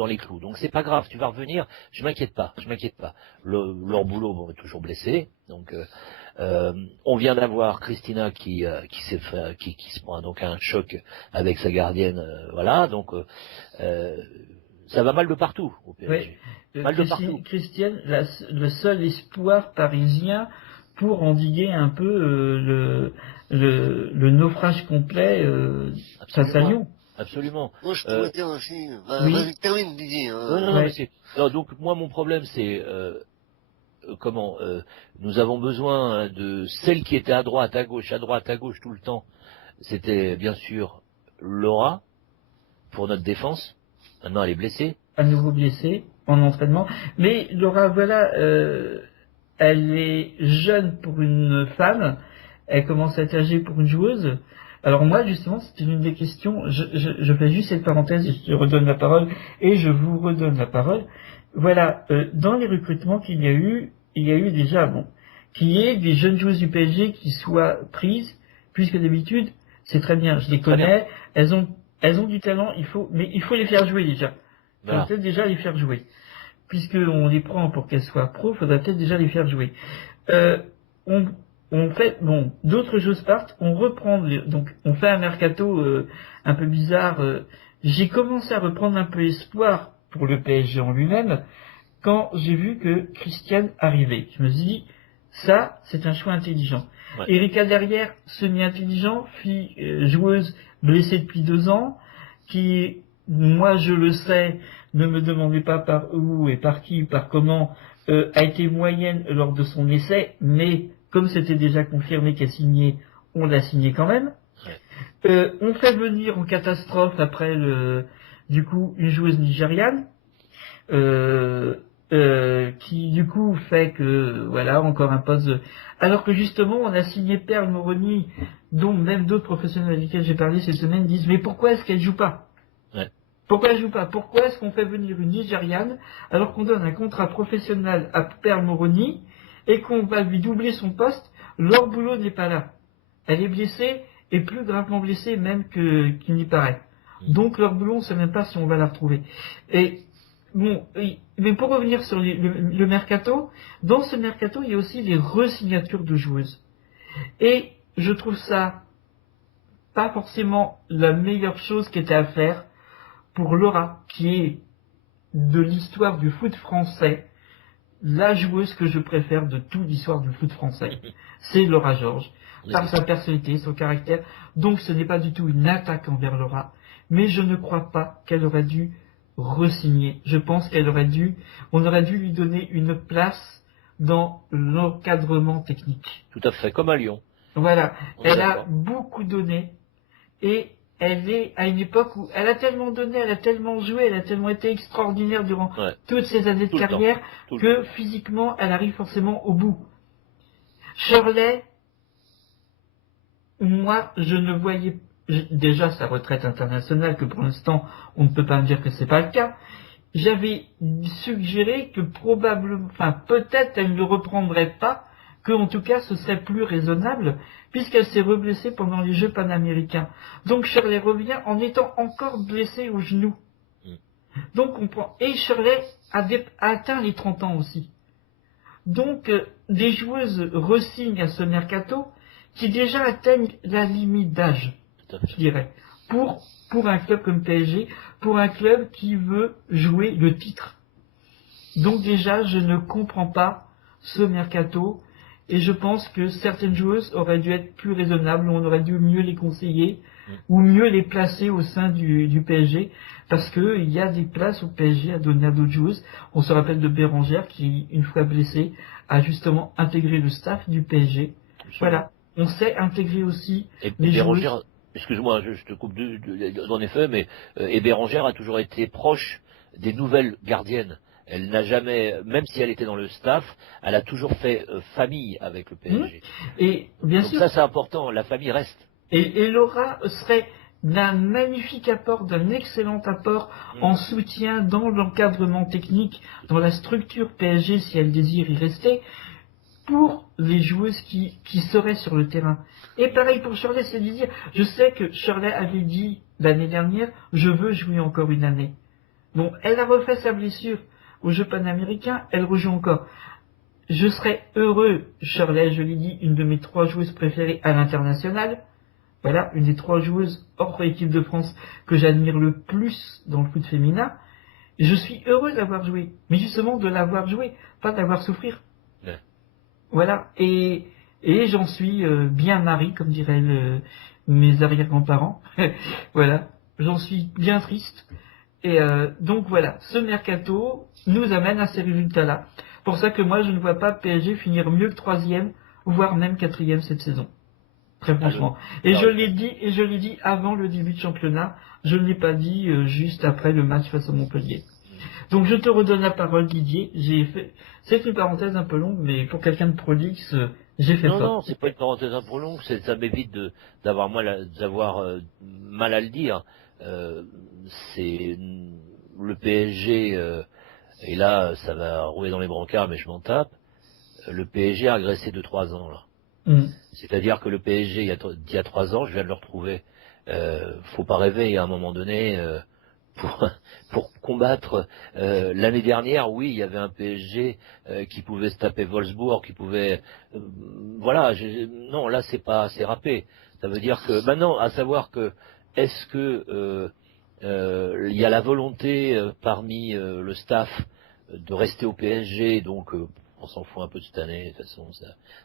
dans les clous. Donc c'est pas grave, tu vas revenir, je m'inquiète pas. Leur boulot est toujours blessé, donc on vient d'avoir Christina qui se prend donc un choc avec sa gardienne, voilà, donc ça va mal de partout au PSG. Oui. Mal de partout. Christiane, le seul espoir parisien pour endiguer un peu le naufrage complet face à Absolument. Lyon. Absolument. Moi, je pourrais dire aussi, Oui. vas-y, termine, Didier. Non, mais donc moi mon problème c'est nous avons besoin de celle qui était à droite, à gauche tout le temps. C'était bien sûr Laura pour notre défense. Maintenant elle est blessée. À nouveau blessée en entraînement. Mais Laura, voilà, elle est jeune pour une femme, elle commence à être âgée pour une joueuse. Alors moi, justement, c'était une des questions, je fais juste cette parenthèse et je redonne la parole, et je vous redonne la parole. Voilà, dans les recrutements qu'il y a eu déjà, bon, qu'il y ait des jeunes joueuses du PSG qui soient prises, puisque d'habitude, c'est très bien, je les connais, elles ont du talent, mais il faut les faire jouer déjà. Il faudrait Voilà. peut-être déjà les faire jouer. Puisqu'on les prend pour qu'elles soient pro, il faudrait peut-être déjà les faire jouer. Euh, on, on fait, bon, d'autres choses partent, on reprend, donc on fait un mercato un peu bizarre. J'ai commencé à reprendre un peu espoir pour le PSG en lui-même quand j'ai vu que Christiane arrivait. Je me suis dit, ça, c'est un choix intelligent. Ouais. Erika derrière, semi-intelligent, fille joueuse blessée depuis 2 ans, qui, moi je le sais, ne me demandez pas par où et par qui, par comment, a été moyenne lors de son essai, mais comme c'était déjà confirmé qu'elle signait, on l'a signée quand même. Ouais. On fait venir en catastrophe après du coup une joueuse nigériane. Qui du coup fait que voilà encore un poste alors que justement on a signé Perle Moroni dont même d'autres professionnels avec lesquels j'ai parlé cette semaine disent mais pourquoi est-ce qu'elle joue pas Ouais. pourquoi elle joue pas pourquoi est-ce qu'on fait venir une Nigériane alors qu'on donne un contrat professionnel à Perle Moroni et qu'on va lui doubler son poste. Leur boulot n'est pas là, elle est blessée et plus gravement blessée même qu'il n'y paraît, donc leur boulot on ne sait même pas si on va la retrouver. Et bon, mais pour revenir sur le mercato, dans ce mercato, il y a aussi les re-signatures de joueuses. Et je trouve ça pas forcément la meilleure chose qui était à faire pour Laura, qui est de l'histoire du foot français, la joueuse que je préfère de toute l'histoire du foot français. C'est Laura Georges, par sa personnalité, son caractère. Donc ce n'est pas du tout une attaque envers Laura, mais je ne crois pas qu'elle aurait dû re-signer. Je pense on aurait dû lui donner une place dans l'encadrement technique. Tout à fait, comme à Lyon. Voilà, On est elle a d'accord. beaucoup donné et elle est à une époque où elle a tellement donné, elle a tellement joué, elle a tellement été extraordinaire durant Ouais. toutes ces années de Tout le temps. carrière Tout le que temps. physiquement elle arrive forcément au bout. Shirley, moi je ne voyais déjà sa retraite internationale que pour l'instant on ne peut pas me dire que c'est pas le cas. J'avais suggéré que probablement, enfin peut-être elle ne le reprendrait pas, que en tout cas ce serait plus raisonnable, puisqu'elle s'est reblessée pendant les Jeux panaméricains. Donc Shirley revient en étant encore blessée au genou. Donc on prend, et Shirley a atteint les 30 ans aussi. Donc des joueuses re-signent à ce mercato qui déjà atteignent la limite d'âge, Tout à fait. je dirais, pour un club comme PSG, pour un club qui veut jouer le titre. Donc déjà, je ne comprends pas ce mercato et je pense que certaines joueuses auraient dû être plus raisonnables, on aurait dû mieux les conseiller ou mieux les placer au sein du PSG parce qu'il y a des places au PSG à donner à d'autres joueuses. On se rappelle de Bérangère qui, une fois blessée, a justement intégré le staff du PSG. Absolument. Voilà, on sait intégrer aussi Et les Bérangère, joueuses. excuse-moi, je te coupe en effet, mais et Bérangère a toujours été proche des nouvelles gardiennes. Elle n'a jamais, même si elle était dans le staff, elle a toujours fait famille avec le PSG. Et bien Donc sûr, ça c'est important, la famille reste. et Laura serait d'un magnifique apport, d'un excellent apport en soutien dans l'encadrement technique, dans la structure PSG si elle désire y rester, pour les joueuses qui seraient sur le terrain. Et pareil pour Shirley, c'est de dire, je sais que Shirley avait dit l'année dernière, je veux jouer encore une année. Bon, elle a refait sa blessure au jeu panaméricain, elle rejoue encore. Je serais heureux, Shirley, je l'ai dit, une de mes 3 joueuses préférées à l'international. Voilà, une des 3 joueuses hors équipe de France que j'admire le plus dans le foot féminin. Je suis heureux d'avoir joué, mais justement de l'avoir joué, pas d'avoir souffrir. Ouais. Voilà, et j'en suis bien mari, comme diraient mes arrière-grands-parents. Voilà, j'en suis bien triste. Et donc voilà, ce mercato nous amène à ces résultats-là. Pour ça que moi, je ne vois pas PSG finir mieux que 3e, voire même 4e cette saison. Très franchement. Et je l'ai dit avant le début de championnat. Je ne l'ai pas dit juste après le match face à Montpellier. Donc je te redonne la parole, Didier. C'est une parenthèse un peu longue, mais pour quelqu'un de prolixe, j'ai fait ça. Non, c'est pas une parenthèse un peu longue, ça m'évite d'avoir mal à le dire. C'est le PSG, et là, ça va rouler dans les brancards, mais je m'en tape. Le PSG a régressé de 3 ans, là. C'est-à-dire que le PSG, il y a 3 ans, je viens de le retrouver. Faut pas rêver, à un moment donné, pour combattre. L'année dernière, oui, il y avait un PSG qui pouvait se taper Wolfsburg, qui pouvait... voilà, non, là, c'est râpé. Ça veut dire que, maintenant, à savoir que, est-ce que il y a la volonté parmi le staff de rester au PSG, donc on s'en fout un peu de cette année, de toute façon,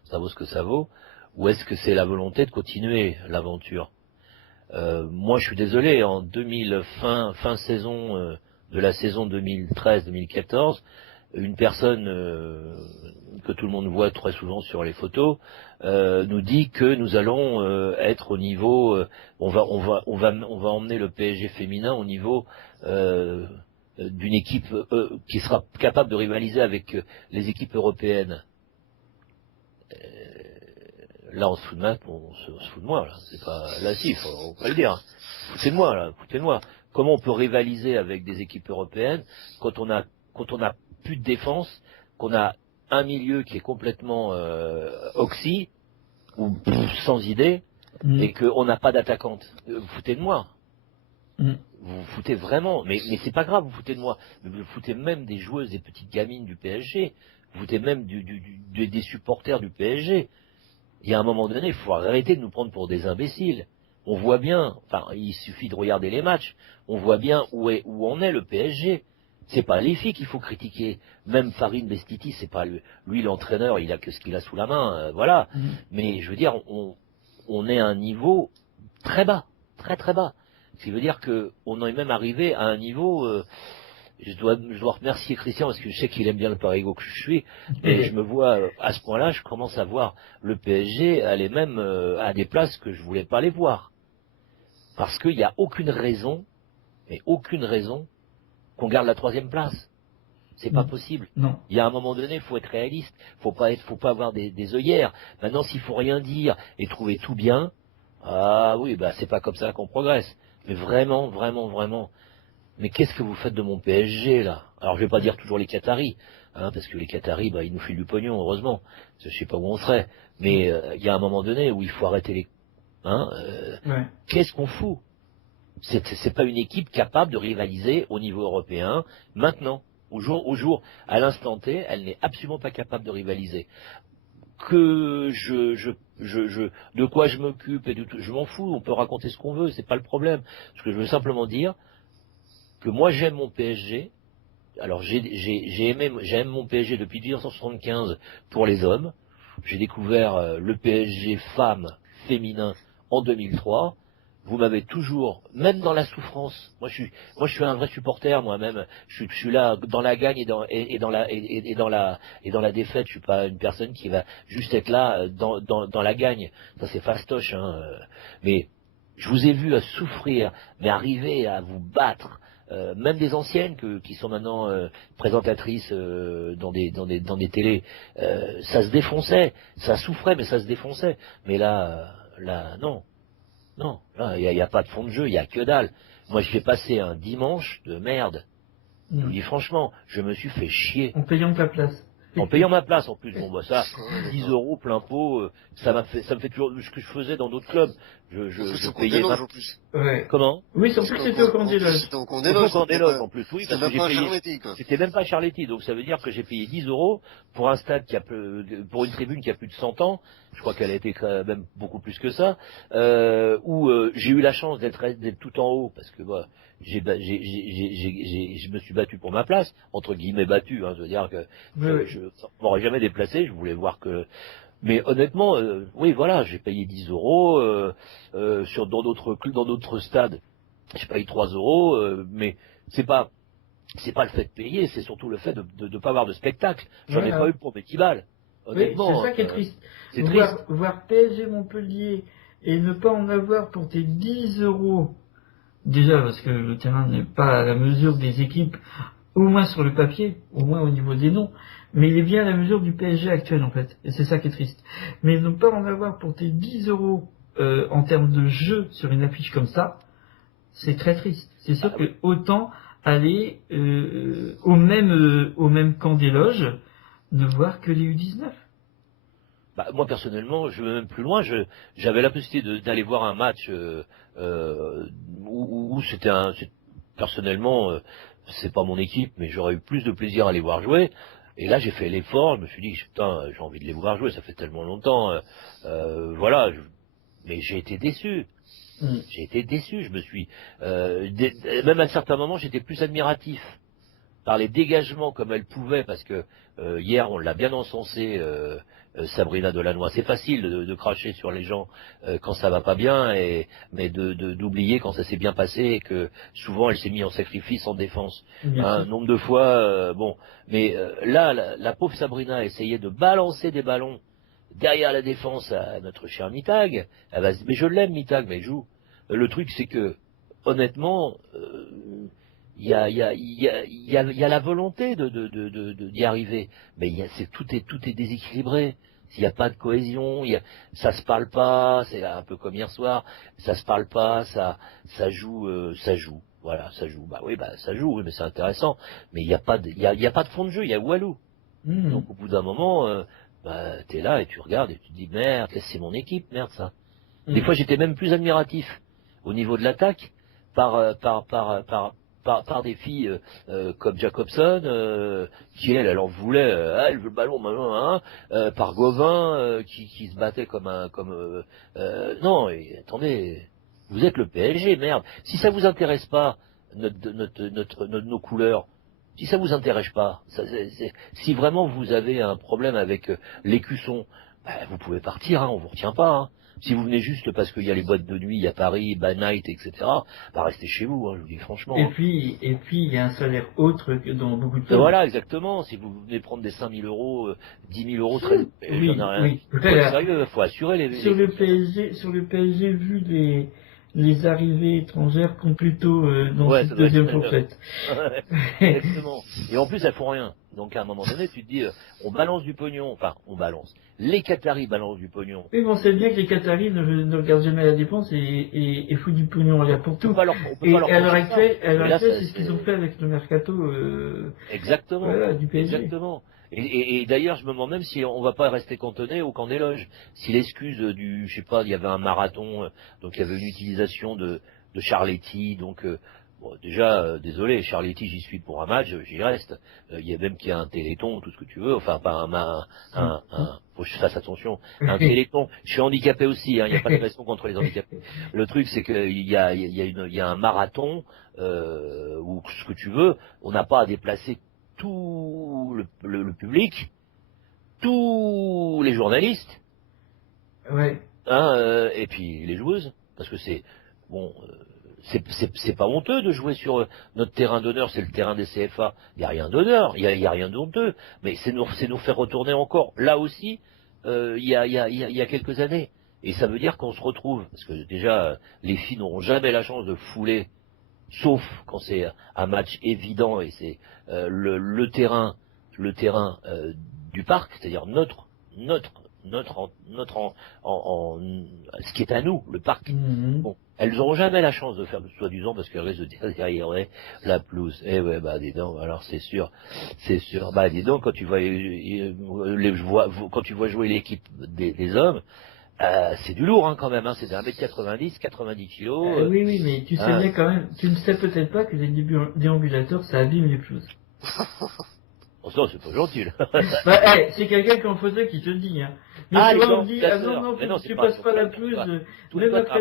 ça vaut ce que ça vaut, ou est-ce que c'est la volonté de continuer l'aventure? Moi, je suis désolé, en 2000, fin saison de la saison 2013-2014, une personne que tout le monde voit très souvent sur les photos nous dit que nous allons être au niveau, on va emmener le PSG féminin au niveau d'une équipe qui sera capable de rivaliser avec les équipes européennes. Là, on se fout de moi, on se fout de moi, là. C'est pas, là, si, faut pas le dire. Foutez de moi, là, foutez de moi. Comment on peut rivaliser avec des équipes européennes quand on a plus de défense, qu'on a un milieu qui est complètement oxy, ou sans idée, et qu'on n'a pas d'attaquante? Vous foutez de moi. Vous vous foutez vraiment, mais c'est pas grave, vous foutez de moi. Vous foutez même des joueuses, des petites gamines du PSG. Vous foutez même des supporters du PSG. Il y a un moment donné, il faut arrêter de nous prendre pour des imbéciles. On voit bien, enfin, il suffit de regarder les matchs, on voit bien où en est le PSG. C'est pas les filles qu'il faut critiquer. Même Farid Bestiti, c'est pas lui l'entraîneur, il a que ce qu'il a sous la main, voilà. Mais je veux dire, on est à un niveau très bas, très très bas. Ce qui veut dire qu'on est même arrivé à un niveau... je dois remercier Christian parce que je sais qu'il aime bien le parigo que je suis, et je me vois à ce point-là, je commence à voir le PSG aller même à des places que je voulais pas aller voir. Parce qu'il n'y a aucune raison, mais aucune raison, qu'on garde la 3e place. C'est pas possible. Non. Il y a un moment donné, il faut être réaliste, faut pas avoir des œillères. Maintenant, s'il faut rien dire et trouver tout bien, ah oui, bah c'est pas comme ça qu'on progresse. Mais vraiment, vraiment, vraiment. Mais qu'est-ce que vous faites de mon PSG, là? Alors, je vais pas dire toujours les Qataris, hein, parce que les Qataris, bah, ils nous filent du pognon, heureusement. Je sais pas où on serait. Mais il y a un moment donné où il faut arrêter les... Hein, Ouais. Qu'est-ce qu'on fout? C'est pas une équipe capable de rivaliser au niveau européen, maintenant. Au jour, à l'instant T, elle n'est absolument pas capable de rivaliser. Que de quoi je m'occupe et de tout, je m'en fous, on peut raconter ce qu'on veut, c'est pas le problème. Ce que je veux simplement dire, que moi j'aime mon PSG. Alors j'aime mon PSG depuis 1975 pour les hommes. J'ai découvert le PSG femme féminin en 2003. Vous m'avez toujours, même dans la souffrance, moi je suis un vrai supporter moi-même. Je suis là dans la gagne et dans la défaite. Je suis pas une personne qui va juste être là dans la gagne. Ça c'est fastoche, hein. Mais je vous ai vu à souffrir, mais arriver à vous battre. Même des anciennes qui sont maintenant présentatrices dans des télés, ça se défonçait, ça souffrait, mais ça se défonçait. Mais là, non, là, il n'y a pas de fond de jeu, il n'y a que dalle. Moi, j'ai passé un dimanche de merde. Je vous dis franchement, je me suis fait chier. En payant ta place. En payant ma place en plus. Bon, bah ça, Ouais, 10 d'accord. euros plein pot, ça me fait toujours ce que je faisais dans d'autres clubs. En plus, Je au camp des payais loges, ma... en plus. Ouais. Comment? Oui, en plus c'était au camp En des plus, loges. c'était au camp des Au loges. camp des loges en plus, oui, C'était parce que même j'ai pas un payé. Charletti, quoi. C'était même pas à Charletti, donc ça veut dire que j'ai payé 10 euros pour un stade pour une tribune qui a plus de 100 ans. Je crois qu'elle a été même beaucoup plus que ça, où j'ai eu la chance d'être tout en haut, parce que bah, je me suis battu pour ma place, entre guillemets battu, hein, je veux dire que Oui, oui. je m'aurais jamais déplacé, je voulais voir que... Mais honnêtement, oui, voilà, j'ai payé 10 euros dans d'autres stades. J'ai payé 3 euros, mais c'est pas c'est pas le fait de payer, c'est surtout le fait de ne pas avoir de spectacle. J'en ai pas Voilà. eu pour mes 10 balles. Oui, c'est Honnêtement, ça qui est triste. c'est triste. Voir PSG Montpellier et ne pas en avoir pour tes 10 euros. Déjà parce que le terrain n'est pas à la mesure des équipes, au moins sur le papier, au moins au niveau des noms, mais il est bien à la mesure du PSG actuel en fait. Et c'est ça qui est triste. Mais ne pas en avoir pour tes 10 euros en termes de jeu sur une affiche comme ça, c'est très triste. C'est sûr Ah oui. que autant aller au même camp des loges, ne voir que les U19. Bah, moi personnellement, je vais même plus loin. J'avais la possibilité d'aller voir un match où personnellement, c'est pas mon équipe, mais j'aurais eu plus de plaisir à les voir jouer. Et là, j'ai fait l'effort. Je me suis dit, putain, j'ai envie de les voir jouer. Ça fait tellement longtemps. Voilà. Mais j'ai été déçu. Mm. J'ai été déçu. Je me suis même à certains moments, j'étais plus admiratif par les dégagements comme elle pouvait, parce que hier on l'a bien encensé, Sabrina Delannoy. C'est facile de cracher sur les gens quand ça va pas bien, mais d'oublier quand ça s'est bien passé et que souvent elle s'est mise en sacrifice en défense. Bien Un sûr. nombre de fois, bon. Mais là, la pauvre Sabrina essayait de balancer des ballons derrière la défense à notre cher Mitag. Mais je l'aime Mitag, mais joue. Le truc c'est que honnêtement, il y a la volonté d'y arriver, mais tout est déséquilibré. S'il n'y a pas de cohésion, ça se parle pas, c'est un peu comme hier soir, ça se parle pas, ça joue, voilà, ça joue. Bah oui, bah ça joue, oui, mais c'est intéressant. Mais il y a pas de fond de jeu, il y a Walou. Mm. Donc au bout d'un moment, bah, t'es là et tu regardes et tu te dis merde, c'est mon équipe, merde ça. Des Mm. fois, j'étais même plus admiratif au niveau de l'attaque par des filles comme Jacobson, qui elle en voulait, elle veut le ballon, maintenant, hein, par Gauvin, qui se battait non, et, attendez, vous êtes le PSG, merde. Si ça vous intéresse pas, nos couleurs, si ça vous intéresse pas, si vraiment vous avez un problème avec l'écusson, bah, vous pouvez partir, hein, on vous retient pas. Hein. Si vous venez juste parce qu'il y a les boîtes de nuit à Paris, Bad Night, etc., bah restez chez vous, hein, je vous dis franchement. Hein. Et puis, il y a un salaire autre que dans beaucoup de Et clubs. voilà, exactement. Si vous venez prendre des 5 000 euros, 10 000 euros, j'en ai Oui, rien. oui. Faut Après, être là, sérieux, faut assurer sur les le cautions. sur le PSG, vu les arrivées étrangères qu'on plutôt dans Ouais, cette ça doit deuxième être. fourchette. Ouais, exactement. Et en plus, elles font rien. Donc à un moment donné, tu te dis, on balance du pognon. Enfin, on balance. Les Qataris balancent du pognon. Oui, mais on sait bien que les Qataris ne regardent jamais la dépense et foutent du pognon en l'air pour tout. On peut pas leur reprocher ça. À l'heure Mais là, actuelle, ça, c'est ce qu'ils ont c'est fait avec le mercato exactement, voilà, du PSG. exactement. Et d'ailleurs, je me demande même si on va pas rester cantonné au camp des loges. Si l'excuse je sais pas, il y avait un marathon, donc il y avait une utilisation de Charletti, donc bon, déjà, désolé, Charletti, j'y suis pour un match, j'y reste. Il y a même qu'il y a un téléthon, tout ce que tu veux, enfin pas faut que je fasse attention, un téléthon. Je suis handicapé aussi, hein, il n'y a pas d'agression contre les handicapés. Le truc, c'est qu'il y a un marathon, ou ce que tu veux, on n'a pas à déplacer tout le public, tous les journalistes, Ouais. hein, et puis les joueuses, parce que c'est bon, c'est pas honteux de jouer sur notre terrain d'honneur, c'est le terrain des CFA. Il n'y a rien d'honneur, il y a rien d'honteux, mais c'est nous faire retourner encore là aussi, il y a quelques années. Et ça veut dire qu'on se retrouve, parce que déjà les filles n'auront jamais la chance de fouler, sauf quand c'est un match évident et c'est le terrain du parc, c'est-à-dire notre ce qui est à nous, le parc. Mhm. Bon, Elles n'auront jamais la chance de faire le soi-disant parce qu'elles risquent de dire derrière la pelouse. Eh ouais, bah dis donc, alors c'est sûr. Bah dis donc, quand tu vois, quand tu vois jouer l'équipe des hommes, c'est du lourd hein, quand même, hein, c'est de 1m90, 90 kilos. Oui, mais tu sais Hein. bien quand même, tu ne sais peut-être pas que les déambulateurs, ça abîme les pelouses. Oh, ça, c'est pas gentil. Là. Bah, c'est quelqu'un qui en faisait qui te le dit. Hein. Mais Ah, les souvent on me dit, ah ambulateurs. non, Mais non, c'est tu pas passes ton pas la collègue, pelouse, toi, t'as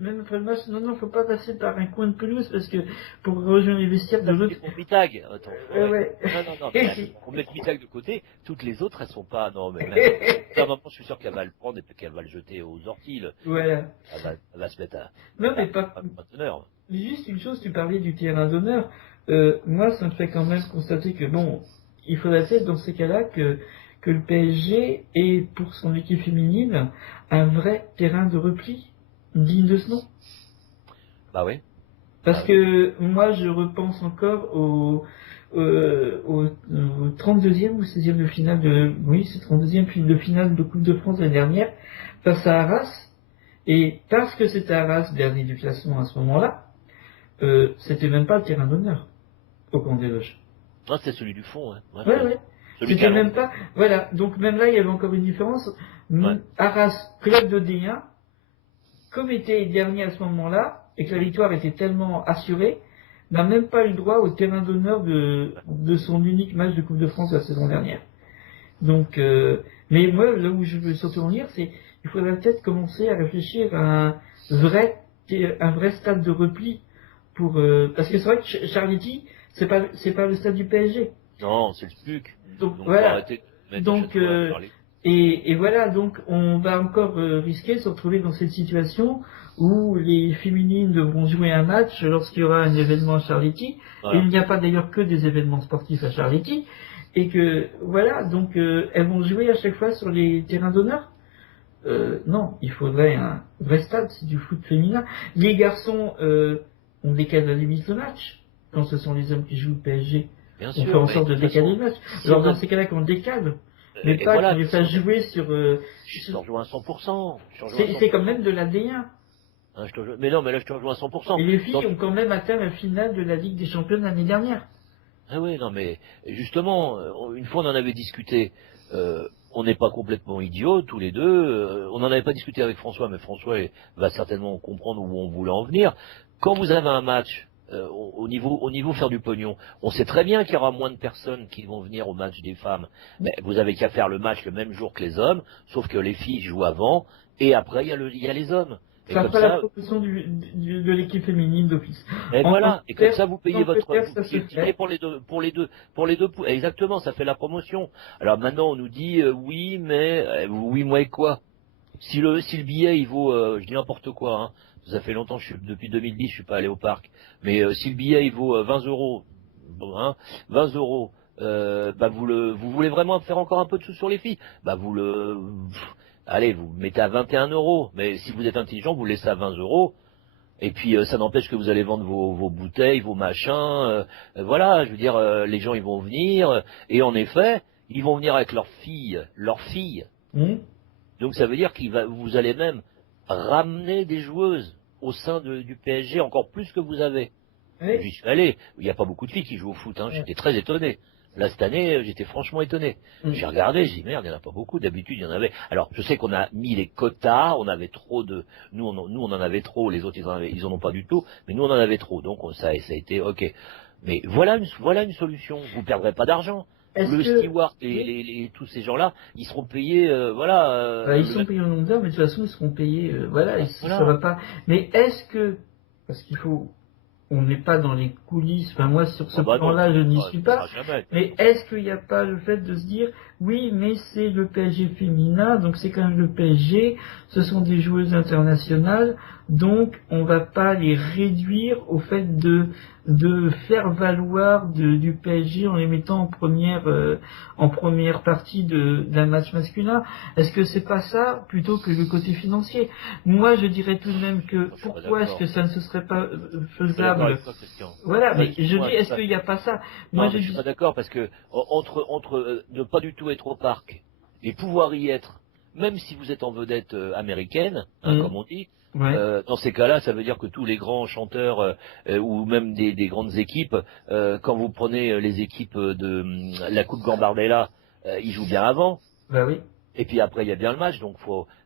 même après le match, non, faut pas passer par un coin de pelouse parce que pour rejoindre les vestiaires de ça l'autre. c'était pour Mitag. Attends, ouais. Ouais. Non, mais pour mettre Mitag de côté, toutes les autres, elles sont pas. Non, mais même. À un moment, je suis sûr qu'elle va le prendre et puis qu'elle va le jeter aux orties. Voilà. Elle va se mettre Non, mais pas. à conteneur. Mais juste une chose, tu parlais du terrain d'honneur. Moi, ça me fait quand même constater que, bon, il faudrait peut-être dans ces cas-là que le PSG ait, pour son équipe féminine, un vrai terrain de repli digne de ce nom. Bah oui. Parce Ah oui. que moi, je repense encore au 32e ou 16e de finale de... Oui, c'est 32e puis de finale de Coupe de France l'année dernière, face à Arras. Et parce que c'était Arras, dernier du classement à ce moment-là, c'était même pas le terrain d'honneur au camp des loges. Ah, c'est celui du fond, hein. Ouais, Ouais. celui qui C'était a même l'ombre. pas... Voilà, donc même là, il y avait encore une différence. Ouais. Arras, club de D1, comme était dernier à ce moment-là, et que la victoire était tellement assurée, n'a même pas eu le droit au terrain d'honneur de son unique match de Coupe de France la saison dernière. Donc, mais moi, là où je veux surtout en venir, c'est il faudrait peut-être commencer à réfléchir à un vrai stade de repli pour parce que c'est vrai que Charletti, c'est pas le stade du PSG. Non, c'est le SPUC. Donc Donc faut voilà. arrêter de mettre à chaque Donc fois Charlie. et voilà, donc on va encore risquer de se retrouver dans cette situation où les féminines devront jouer un match lorsqu'il y aura un événement à Charletti. Et il Voilà. n'y a pas d'ailleurs que des événements sportifs à Charletti. Et que voilà, donc elles vont jouer à chaque fois sur les terrains d'honneur. Non, il faudrait un vrai stade, c'est du foot féminin. Les garçons, on décale à la limite le match. Quand ce sont les hommes qui jouent au PSG, Bien on fait sûr, en mais de sorte de toute décaler façon, le match. si Alors on dans a... ces cas-là, qu'on le décale, mais Et pas qu'on voilà, les si on fasse a... jouer sur... Je te rejoins à 100%. Je te rejoins à c'est quand 100%. même de la D1. Hein, mais non, mais là, je te rejoins à Et 100%. les filles ont quand même atteint la finale de la Ligue des Champions l'année dernière. Ah oui, non, mais justement, une fois on en avait discuté, on n'est pas complètement idiots tous les deux, on n'en avait pas discuté avec François, mais François va certainement comprendre où on voulait en venir. Quand vous avez un match, au niveau faire du pognon, on sait très bien qu'il y aura moins de personnes qui vont venir au match des femmes, mais vous avez qu'à faire le match le même jour que les hommes, sauf que les filles jouent avant, et après il y a les hommes. Et Ça comme fera la ça, proposition de l'équipe féminine d'office. et voilà, et comme ça vous payez En Angleterre, vous ça se payez le ticket fait. pour les deux poules. Exactement, ça fait la promotion. Alors maintenant on nous dit oui, mais oui, moi et quoi? Si le billet il vaut, je dis n'importe quoi, hein, ça fait longtemps, depuis 2010 je suis pas allé au parc, mais si le billet il vaut 20 euros, bon, hein, 20 euros, bah vous voulez vraiment faire encore un peu de sous sur les filles, bah allez, vous mettez à 21 euros, mais si vous êtes intelligent, vous laissez à 20 euros. Et puis ça n'empêche que vous allez vendre vos bouteilles, vos machins, voilà, je veux dire, les gens ils vont venir, et en effet, ils vont venir avec leurs filles. Hum. Donc ça veut dire vous allez même ramener des joueuses au sein du PSG encore plus que vous avez. Oui. J'y suis allé, il n'y a pas beaucoup de filles qui jouent au foot, hein. Ouais. J'étais très étonné. Là, cette année, j'étais franchement étonné. Mm. J'ai regardé, j'ai dit merde, il n'y en a pas beaucoup, d'habitude il y en avait. Alors, je sais qu'on a mis les quotas, on avait trop de... Nous, on en avait trop, les autres, ils en ont pas du tout, mais nous, on en avait trop, donc ça a été ok. Mais voilà une solution, vous ne perdrez pas d'argent. Est-ce Le que... steward tous ces gens-là, ils seront payés, voilà... Ils sont payés en nombre d'heures, mais de toute façon, ils seront payés... voilà, Voilà. ça va pas... Mais est-ce que... Parce qu'il faut... On n'est pas dans les coulisses, enfin moi sur ce bah non, plan-là je n'y ça suis ne pas, sera jamais. mais est-ce qu'il n'y a pas le fait de se dire oui mais c'est le PSG féminin, donc c'est quand même le PSG, ce sont des joueuses internationales, donc on va pas les réduire au fait de faire valoir du PSG en les mettant en première partie d'un match masculin. Est-ce que c'est pas ça plutôt que le côté financier? Moi je dirais tout de même que Je suis pas pourquoi est-ce d'accord. que ça ne se serait pas Je suis pas d'accord faisable? avec toi, Christian. Voilà, Non, mais je excuse-moi, dis, est-ce qu'il n'y a pas ça? Moi, non, je mais je suis dis, pas d'accord parce que entre ne pas du tout être au parc et pouvoir y être, même si vous êtes en vedette américaine, hein, comme on dit, Dans ces cas-là, ça veut dire que tous les grands chanteurs ou même des grandes équipes, quand vous prenez les équipes de la Coupe Gambardella, ils jouent bien avant. Bah oui. Et puis après, il y a bien le match, donc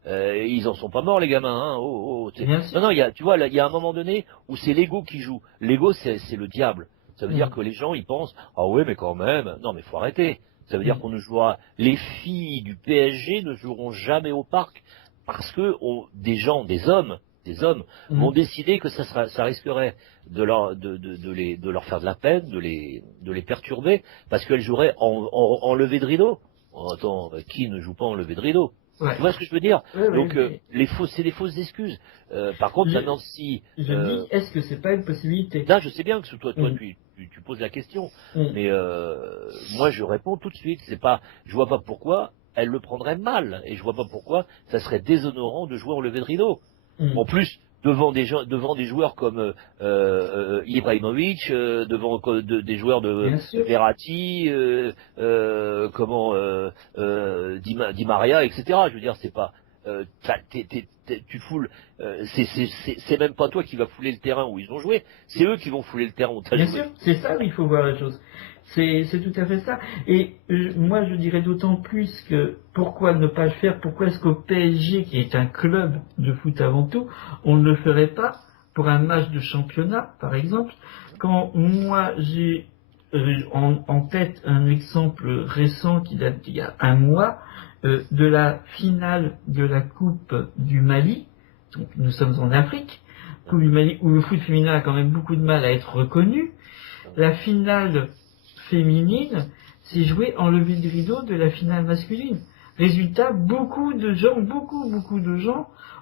ils en sont pas morts, les gamins. Hein. Bien sûr. Non, tu vois, il y a un moment donné où c'est l'ego qui joue. L'ego, c'est le diable. Ça veut dire que les gens, ils pensent, ah ouais, mais quand même, non, mais faut arrêter. Ça veut dire qu'on ne jouera, les filles du PSG ne joueront jamais au parc parce que des hommes, vont décider que ça risquerait de leur faire de la peine, de les perturber, parce qu'elles joueraient en levée de rideau. Oh, attends, qui ne joue pas en levée de rideau? Ouais. Tu vois ce que je veux dire? Ouais, Donc, mais... c'est des fausses excuses. Par contre, maintenant, si... Je dis, est-ce que c'est pas une possibilité? Là, je sais bien que toi, tu poses la question, mais moi, je réponds tout de suite. Je vois pas pourquoi elle le prendrait mal, et je vois pas pourquoi ça serait déshonorant de jouer en levée de rideau. En plus, devant des joueurs comme Ibrahimovic, devant des joueurs de Verratti, Di Maria, etc. Je veux dire, c'est pas, tu foules, c'est même pas toi qui vas fouler le terrain où ils ont joué, c'est eux qui vont fouler le terrain où tu as joué. Bien sûr, c'est ça où il faut voir la chose. C'est tout à fait ça. Et moi, je dirais d'autant plus que pourquoi ne pas le faire? Pourquoi est-ce qu'au PSG, qui est un club de foot avant tout, on ne le ferait pas pour un match de championnat, par exemple? Quand moi, j'ai en tête un exemple récent qui date d'il y a un mois, de la finale de la Coupe du Mali. Donc, nous sommes en Afrique. Coupe du Mali, où le foot féminin a quand même beaucoup de mal à être reconnu. La finale féminine s'est jouée en levée de rideau de la finale masculine. Résultat, beaucoup de gens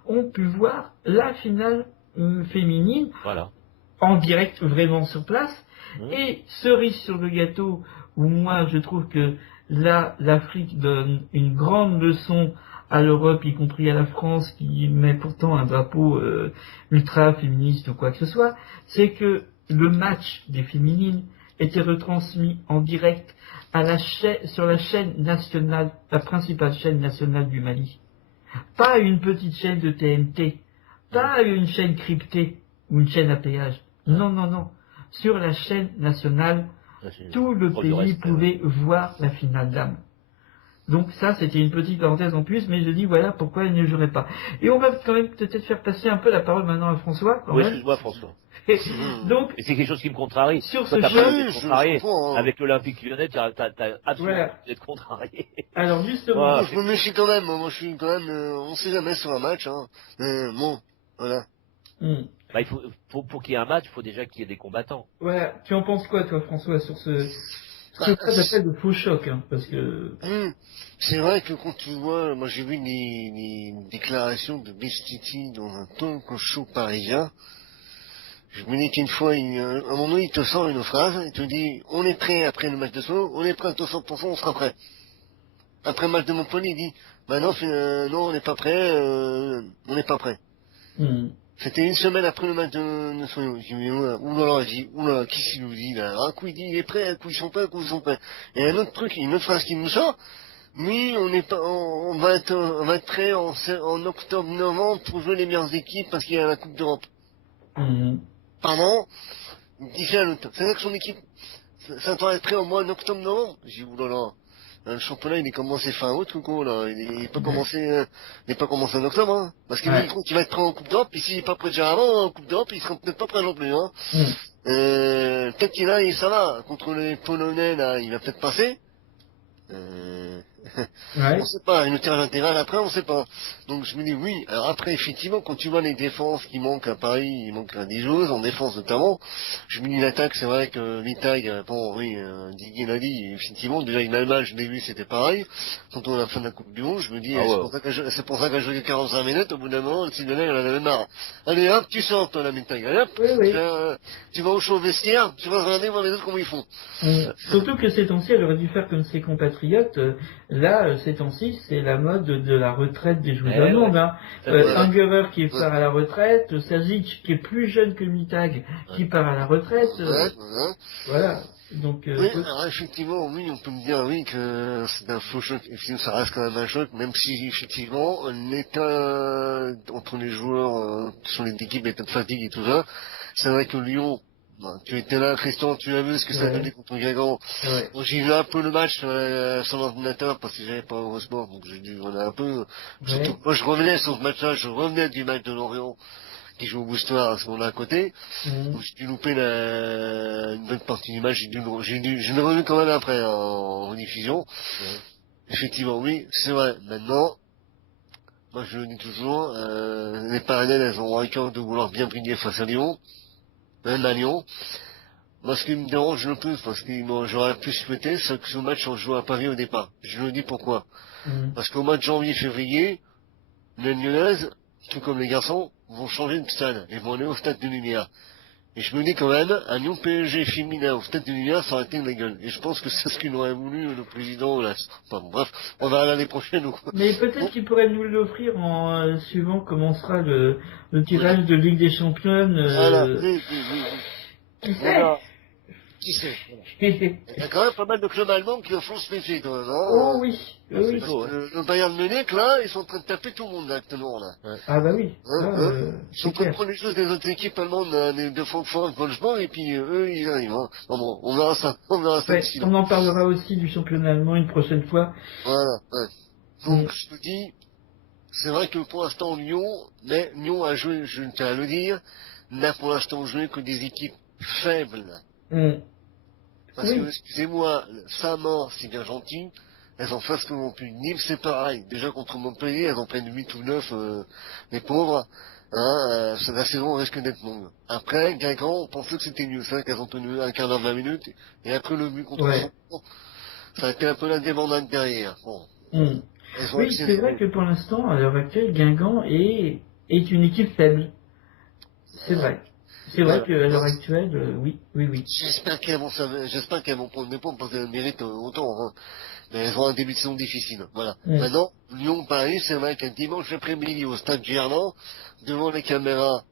ont pu voir la finale féminine en direct, vraiment sur place. Et cerise sur le gâteau, où moi je trouve que là, l'Afrique donne une grande leçon à l'Europe, y compris à la France, qui met pourtant un drapeau ultra-féministe ou quoi que ce soit, c'est que le match des féminines était retransmis en direct sur la chaîne nationale, la principale chaîne nationale du Mali. Pas une petite chaîne de TNT, pas une chaîne cryptée ou une chaîne à péage. Non, non, non. Sur la chaîne nationale, tout le pays pouvait voir la finale d'âme. Donc ça, c'était une petite parenthèse en plus, mais je dis voilà pourquoi il ne jouerait pas. Et on va quand même peut-être faire passer un peu la parole maintenant à François. Oui, excuse-moi François. Donc, et c'est quelque chose qui me contrarie. Sur toi, ce jeu, avec l'Olympique Lyonnais, t'as absolument d'être contrarié. Alors justement, je me méfie quand même. Moi, je suis quand même. On sait jamais sur un match. Hein. Bon, voilà. Bah, pour qu'il y ait un match, il faut déjà qu'il y ait des combattants. Voilà. Tu en penses quoi, toi, François, sur ce que j'appelle de faux choc, hein, parce que. C'est vrai que quand tu vois, moi j'ai vu des déclarations de Bestiti dans un talk show parisien. Je me dis qu'une fois, à un moment donné, il te sort une phrase, il te dit, on est prêt après le match de Sceaux, on est prêt à 200%, on sera prêt. Après le match de Montpellier, il dit, bah non, non, on n'est pas prêt, on n'est pas prêt. C'était une semaine après le match de Soyo. J'ai dit, oulala, qu'est-ce qu'il nous dit là? Un coup il dit il est prêt, un coup ils sont prêts, un coup ils sont prêts. Et un autre truc, une autre phrase qui nous sort, oui, on va être prêt en octobre-novembre pour jouer les meilleures équipes parce qu'il y a la Coupe d'Europe. Pardon? Il fait à l'autre. C'est-à-dire que son équipe, ça doit être prêt au mois d'octobre-novembre. J'ai dit oulala. Le championnat, il est commencé fin août, coucou, là. Il n'est pas commencé en octobre, hein. Parce qu'il va être prêt en Coupe d'Europe, et s'il n'est pas prêt déjà avant, en Coupe d'Europe, il sera peut-être pas prêt non plus, hein. Peut-être qu'il a, ça va. Contre les Polonais, là, il va peut-être passer. On sait pas, il nous tire l'intérêt après, on sait pas. Donc je me dis oui, alors après effectivement quand tu vois les défenses qui manquent à Paris, il manque des joueuses, en défense notamment, je me dis l'attaque, c'est vrai que Vitag, bon oui, Didier l'a dit, effectivement, déjà une Allemagne, je l'ai vu, c'était pareil, quand on a la fin de la Coupe du Monde, je me dis, c'est pour ça qu'elle joué 45 minutes, au bout d'un moment, le Sidonnet, elle en avait marre. Allez hop, tu sors toi la Vitag, allez hop, tu vas au show vestiaire, tu vas regarder voir les autres comment ils font. Surtout que ces temps-ci, elle aurait dû faire comme ses compatriotes, là, ces temps-ci, c'est la mode de la retraite des joueurs Eh allemands. ouais. Hein. Ungerer qui part à la retraite, Sazic qui est plus jeune que Mitag qui part à la retraite. Voilà. Donc, Oui, alors effectivement, oui, on peut me dire oui que c'est un faux choc. Effectivement, ça reste quand même un choc, même si effectivement l'état entre les joueurs sur les équipes, l'état de fatigue et tout ça, c'est vrai que Lyon, tu étais là, Christian, tu as vu ce que ça donnait contre Guingamp. Ouais. Bon, j'ai vu un peu le match sur l'ordinateur parce que j'avais pas Eurosport, donc j'ai dû voilà un peu. Surtout, moi je revenais sur ce match-là, je revenais du match de Lorient qui joue au Booster à ce moment-là à côté. Donc j'ai dû louper une bonne partie du match, je l'ai revu quand même après en rediffusion. Effectivement, oui, c'est vrai. Maintenant, moi je le dis toujours, les parallèles, elles ont à cœur de vouloir bien briller face à Lyon, même à Lyon. Moi, ce qui me dérange le plus, parce que j'aurais pu souhaiter, c'est que ce match soit joué à Paris au départ. Je le dis pourquoi. Parce qu'au mois de janvier-février, les Lyonnaises, tout comme les garçons, vont changer de stade et vont aller au stade de Lumière. Et je me dis quand même, un Lyon PSG féminin au stade de Lumière, ça aurait été la gueule. Et je pense que c'est ce qu'il aurait voulu le président. Là. Enfin, bon, bref, on verra l'année prochaine. Mais peut-être qu'il pourrait nous l'offrir en suivant comment sera le tirage de Ligue des Championnes. Voilà. Qui sait Qui sait Il y a quand même pas mal de clubs allemands qui en font se méfier quand même. Hein. Oh oui, oui. Le Bayern Munich, là, ils sont en train de taper tout le monde là, actuellement. Là. Ah bah oui. Ils sont en train de prendre les choses des autres équipes allemandes de Francfort, Wolfsburg, et puis eux, ils arrivent. Hein. Bon, on verra ça. On en parlera aussi du championnat allemand une prochaine fois. Voilà. Donc, je te dis, c'est vrai que pour l'instant, Lyon a joué, je tiens à le dire, n'a pour l'instant joué que des équipes faibles. Parce que, excusez-moi, Saint-Maur, c'est bien gentil, elles en fassent comme on peut. Nîmes, c'est pareil. Déjà contre Montpellier, elles en prennent 8 ou 9, les pauvres. Hein, la saison risque d'être longue. Après, Guingamp, on pensait que c'était mieux. C'est vrai qu'elles ont tenu un quart d'heure, 20 minutes. Et après le but contre Saint-Maur, ça a été un peu la débandade derrière. Bon. Oui, c'est vrai que pour l'instant, à l'heure actuelle, Guingamp est une équipe faible. C'est vrai. C'est vrai qu'à l'heure actuelle, oui. J'espère qu'elles vont prendre des points parce qu'elles méritent autant. Hein. Mais elles ont un début de saison difficile. Voilà. Maintenant, Lyon-Paris, c'est vrai qu'un dimanche après-midi au stade Gerland, devant les caméras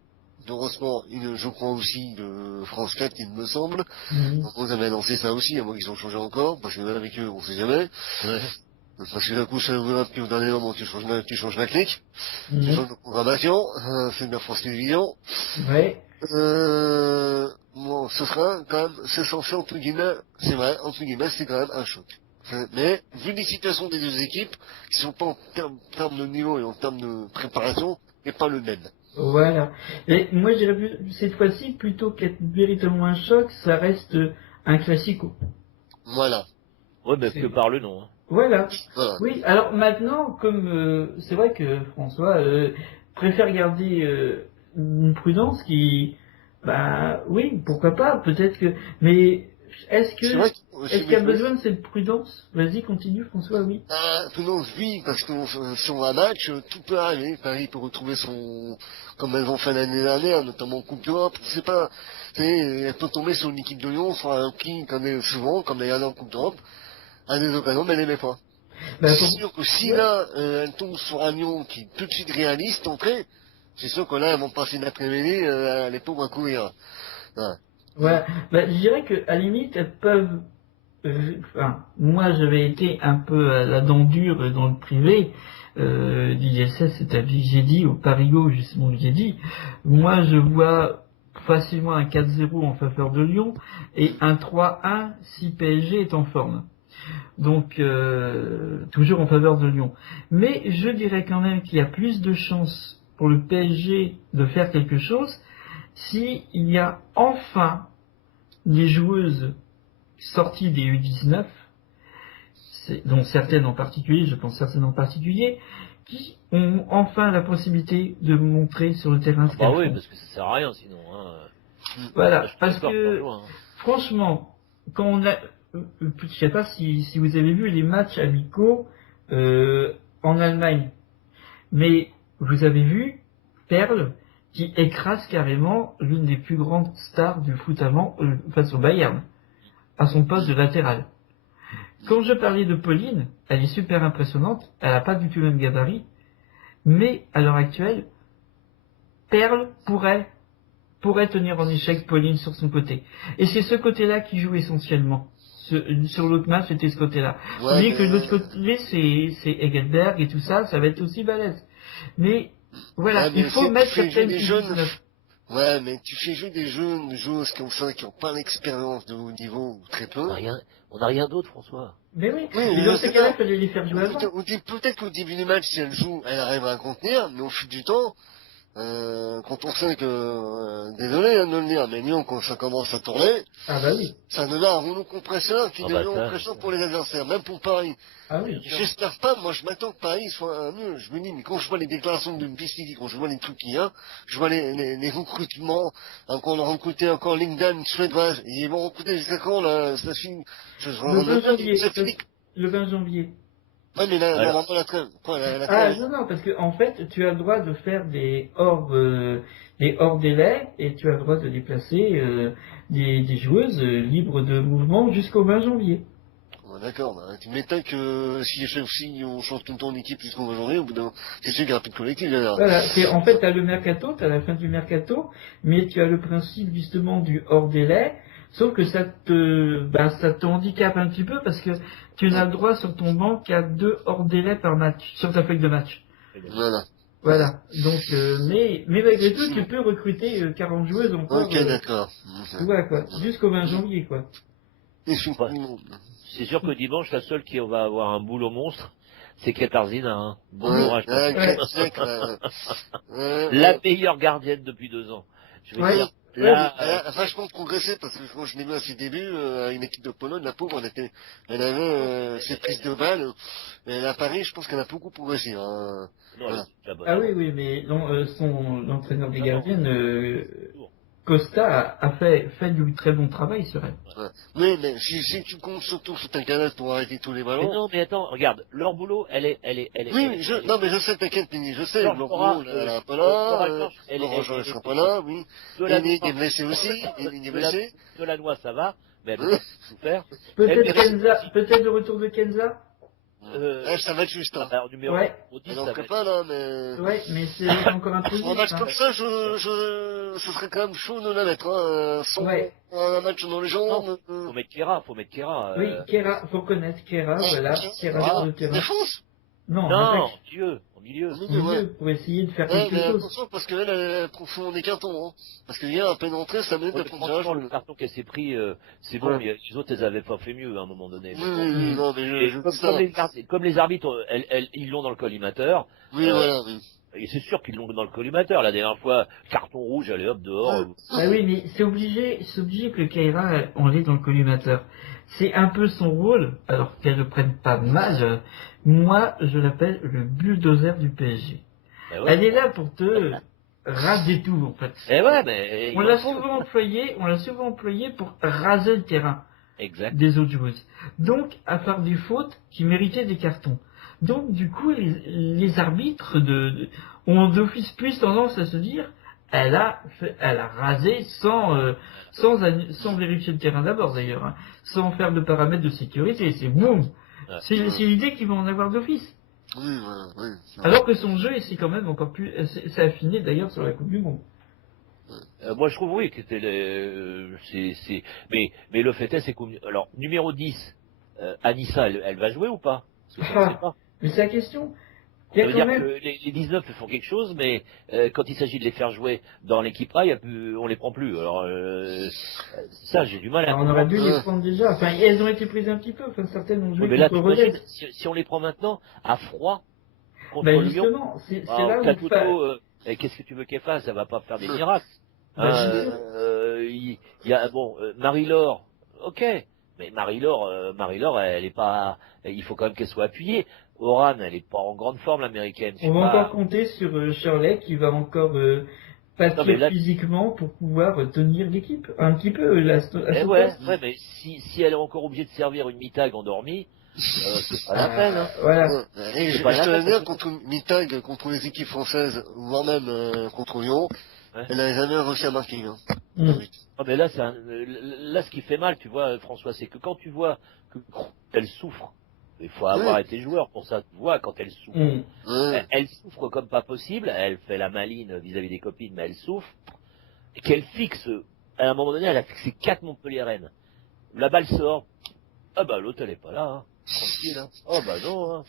d'Eurosport, je crois aussi de France 4, il me semble. Donc vous avez annoncé ça aussi, à moins qu'ils ont changé encore, parce que même avec eux, on sait jamais. Parce que d'un coup, ça ouvre, puis au dernier moment, tu changes la clique. Tu changes de programmation. C'est de la France Télévisions. Bon, ce sera quand même, c'est censé, entre guillemets, c'est vrai, entre guillemets, c'est quand même un choc. Mais, vu les situations des deux équipes, qui sont pas en termes de niveau et en termes de préparation, n'est pas le même. Voilà. Et moi, je dirais cette fois-ci, plutôt qu'être véritablement un choc, ça reste un classico. Voilà. Ouais, mais que par le nom. Hein. Voilà. Oui, alors maintenant, comme c'est vrai que François préfère garder une prudence qui, oui, pourquoi pas, peut-être que, mais est-ce qu'il y a besoin de cette prudence? Vas-y, continue, François, oui. Prudence, oui, parce que sur un match, tout peut arriver. Paris peut retrouver comme elles ont fait l'année dernière, notamment en Coupe d'Europe. C'est pas, elle peut tomber sur une équipe de Lyon, sur un qui, souvent, comme la dernière en Coupe d'Europe, à des occasions, mais elle n'aimait pas. C'est sûr que si là, elle tombe sur un Lyon qui est tout de suite réaliste, entrée, c'est sûr que là, elles vont passer l'après-midi, les pauvres à courir. Ouais, je dirais que à la limite, elles peuvent. Moi, j'avais été un peu à la dent dure dans le privé d'ISS, c'est-à-dire j'ai dit au Parigo, justement, j'ai dit, moi, je vois facilement un 4-0 en faveur de Lyon et un 3-1 si PSG est en forme. Donc, toujours en faveur de Lyon. Mais je dirais quand même qu'il y a plus de chances pour le PSG de faire quelque chose s'il y a enfin des joueuses sorties des U19, dont certaines en particulier, je pense certaines en particulier, qui ont enfin la possibilité de montrer sur le terrain ce qu'elles font. Oui, parce que ça sert à rien sinon. Hein. Voilà, parce que franchement, quand on a, je sais pas si vous avez vu les matchs amicaux en Allemagne, mais vous avez vu Perle qui écrase carrément l'une des plus grandes stars du foot allemand face au Bayern, à son poste de latéral. Quand je parlais de Pauline, elle est super impressionnante, elle n'a pas du tout le même gabarit, mais à l'heure actuelle, Perle pourrait tenir en échec Pauline sur son côté. Et c'est ce côté-là qui joue essentiellement. Sur l'autre match, c'était ce côté-là. Ouais, Oubliez que mais... l'autre côté, c'est Egelberg et tout ça, ça va être aussi balèze. Mais voilà, Ouais, il mais faut tu mettre fais jouer certaines des petites jeunes. 19. Ouais, mais tu fais jouer des jeunes joueuses comme ça qui n'ont pas l'expérience de haut niveau, ou très peu. On n'a rien d'autre, François. Mais oui, Oui, et mais dans je ces sais cas-là, pas. il fallait les faire jouer avant. Peut-être qu'au début du match, si elle joue, elle arrive à contenir, mais au fil du temps, quand on sait que, désolé de le dire, mais Lyon, quand ça commence à tourner, Ah bah oui, ça devient un rouleau compresseur qui Ah bah devient ça, oppressant pour les adversaires, même pour Paris. ah oui. J'espère pas, moi je m'attends que Paris soit mieux. Je me dis, mais quand je vois les déclarations de Pistiki, quand je vois les trucs qu'il y a, je vois les recrutements, hein, qu'on a recruté encore Lingdan, suédoise, ils vont recruter jusqu'à quand là, ça finit, Le 20 janvier, ça finit. le 20 janvier. Ouais, mais là, Alors, normalement la trêve, quoi, la Ah trêve. non, parce que en fait, tu as le droit de faire des hors délais et tu as le droit de déplacer des joueuses libres de mouvement jusqu'au 20 janvier. Ouais, d'accord, bah, tu m'étonnes que si on change tout le temps d'équipe jusqu'au 20 janvier, au bout d'un, c'est sûr qu'il n'y aura plus de collectif d'ailleurs. Voilà, c'est en fait tu as le mercato, tu as la fin du mercato, mais tu as le principe justement du hors délai, sauf que ça te handicape un petit peu parce que tu n'as le droit sur ton banc qu'à 2 hors délai par match, sur ta feuille de match. Voilà. Voilà. Donc, mais malgré tout, tu peux recruter 40 joueuses encore. Ok, d'accord. Tu vois, quoi. Jusqu'au 20 janvier, quoi. ouais. C'est sûr que dimanche, la seule qui va avoir un boulot monstre, c'est Katarzyna. Hein. Bon Ouais, courage. Ouais. La meilleure gardienne depuis 2 ans. Je veux Ouais. dire, Ouais, là, Elle a vachement progressé parce que quand je l'ai vu à ses débuts, à une équipe de Pologne, la pauvre, elle avait ses prises de balles. Et à Paris, je pense qu'elle a beaucoup progressé. Hein. non, elle Voilà. est déjà bonne Ah avant. oui, oui, mais l'entraîneur des Non, non, gardiennes, toujours. Costa, a fait du très bon travail sur elle. Ouais. Oui, mais si tu comptes surtout sur ta canette pour arrêter tous les Mais ballons. non, mais attends, regarde, leur boulot, elle est, Oui, non, mais je sais, t'inquiète, Penny, je sais. Georges Le Nora, boulot, elle est pas là. Georges, Laurent Jean, elle elle sera est pas là, oui. Delanois, Hennig est blessé aussi. Hennig est blessé. Delanois, ça va, mais elle peut Hein. pas tout faire. Elle Peut-être mérite Kenza, aussi. peut-être le retour de Kenza. Ça va être juste, hein. Alors, numéro Ouais, 10, Elle ça en va ferait être... pas, là, mais... ouais, mais c'est encore un peu Pour un juste. match Hein. comme ça, ce serait quand même chaud de la mettre, hein. Sans Ouais. un match dans les jambes. Faut mettre Kera. Oui, Kera, faut connaître Kera, voilà. Kera sur le terrain. Défense. Non, en Non, attaque. au milieu. Au Au milieu, ouais. milieu, pour essayer de faire Ouais, quelque mais chose. attention, parce qu'elle, elle trouve souvent des cartons, hein. Parce qu'il y a à peine entrée, ça mérite Ouais, mais d'être déjà franchement, le jaune. carton qu'elle s'est pris, c'est bon, Ouais. mais les autres, elles avaient pas fait mieux à un moment donné. Oui, Mais bon. oui, oui, Hmm. non, mais Et je dis ça. comme les arbitres, ils l'ont dans le collimateur, Oui, voilà, oui. et c'est sûr qu'ils l'ont dans le collimateur. La dernière fois, carton rouge, allez hop, dehors. Ah oui, mais c'est obligé que Keira, on l'ait dans le collimateur. C'est un peu son rôle, alors qu'elle le prenne pas mal. Moi, je l'appelle le bulldozer du PSG. Ben Elle ouais. est là pour te raser tout, en fait. Eh ouais, mais On il l'a en faut. souvent employé pour raser le terrain Exact. des autres joueuses. Donc, à faire des fautes qui méritaient des cartons. Donc, du coup, les arbitres ont d'office plus tendance à se dire, elle a rasé sans vérifier le terrain d'abord d'ailleurs, hein, sans faire de paramètres de sécurité. C'est boum. Ouais. C'est l'idée qu'ils vont en avoir d'office. Oui, voilà, oui. Alors que son jeu, c'est quand même encore plus, c'est affiné d'ailleurs sur la Coupe du Monde. Moi, je trouve oui que mais le fait est, c'est que, alors, numéro 10, Anissa, elle va jouer ou pas? Parce que ça, on ne sait pas. Mais c'est la question. Il y Ça a veut quand dire même. que les 19 font quelque chose, mais quand il s'agit de les faire jouer dans l'équipe A, on les prend plus. Alors ça, j'ai du mal à Alors, on aurait comprendre. dû les prendre déjà. Enfin, elles ont été prises un petit peu. Enfin, certaines ont Oui, joué mais là, contre t'imagines, Rodez. si on les prend maintenant à froid contre Ben Lyon, justement, c'est là où Katoto, qu'est-ce que tu veux qu'elle fasse? Elle va pas faire des miracles. Ben, Hein, c'est sûr. il y a Marie-Laure, ok, mais Marie-Laure, elle est pas, il faut quand même qu'elle soit appuyée. Oran, elle est pas en grande forme, l'américaine. Je On sais va encore pas. compter sur Shirley qui va encore Non mais pâtir là, physiquement pour pouvoir tenir l'équipe. Un petit peu à ce ouais, poste. ouais, mais si elle est encore obligée de servir une mitag endormie, c'est pas la peine. Hein. Voilà. Ouais. Et C'est je pas la te peine. dire, contre Mitag, contre les équipes françaises, voire même contre Lyon, Ouais. elle n'a jamais réussi à marquer. Hein. Mm. Oui. Non, mais là, là, ce qui fait mal, tu vois, François, c'est que quand tu vois que elle souffre. Il faut avoir été joueur pour ça. Tu vois, quand elle souffre. Elle souffre comme pas possible. Elle fait la maline vis-à-vis des copines, mais elle souffre. Et qu'elle fixe, à un moment donné, elle a fixé 4 Montpelliéraines. La balle sort. Ah bah l'autre, elle est pas là. Hein. Tranquille. Hein. Oh bah non. Hein.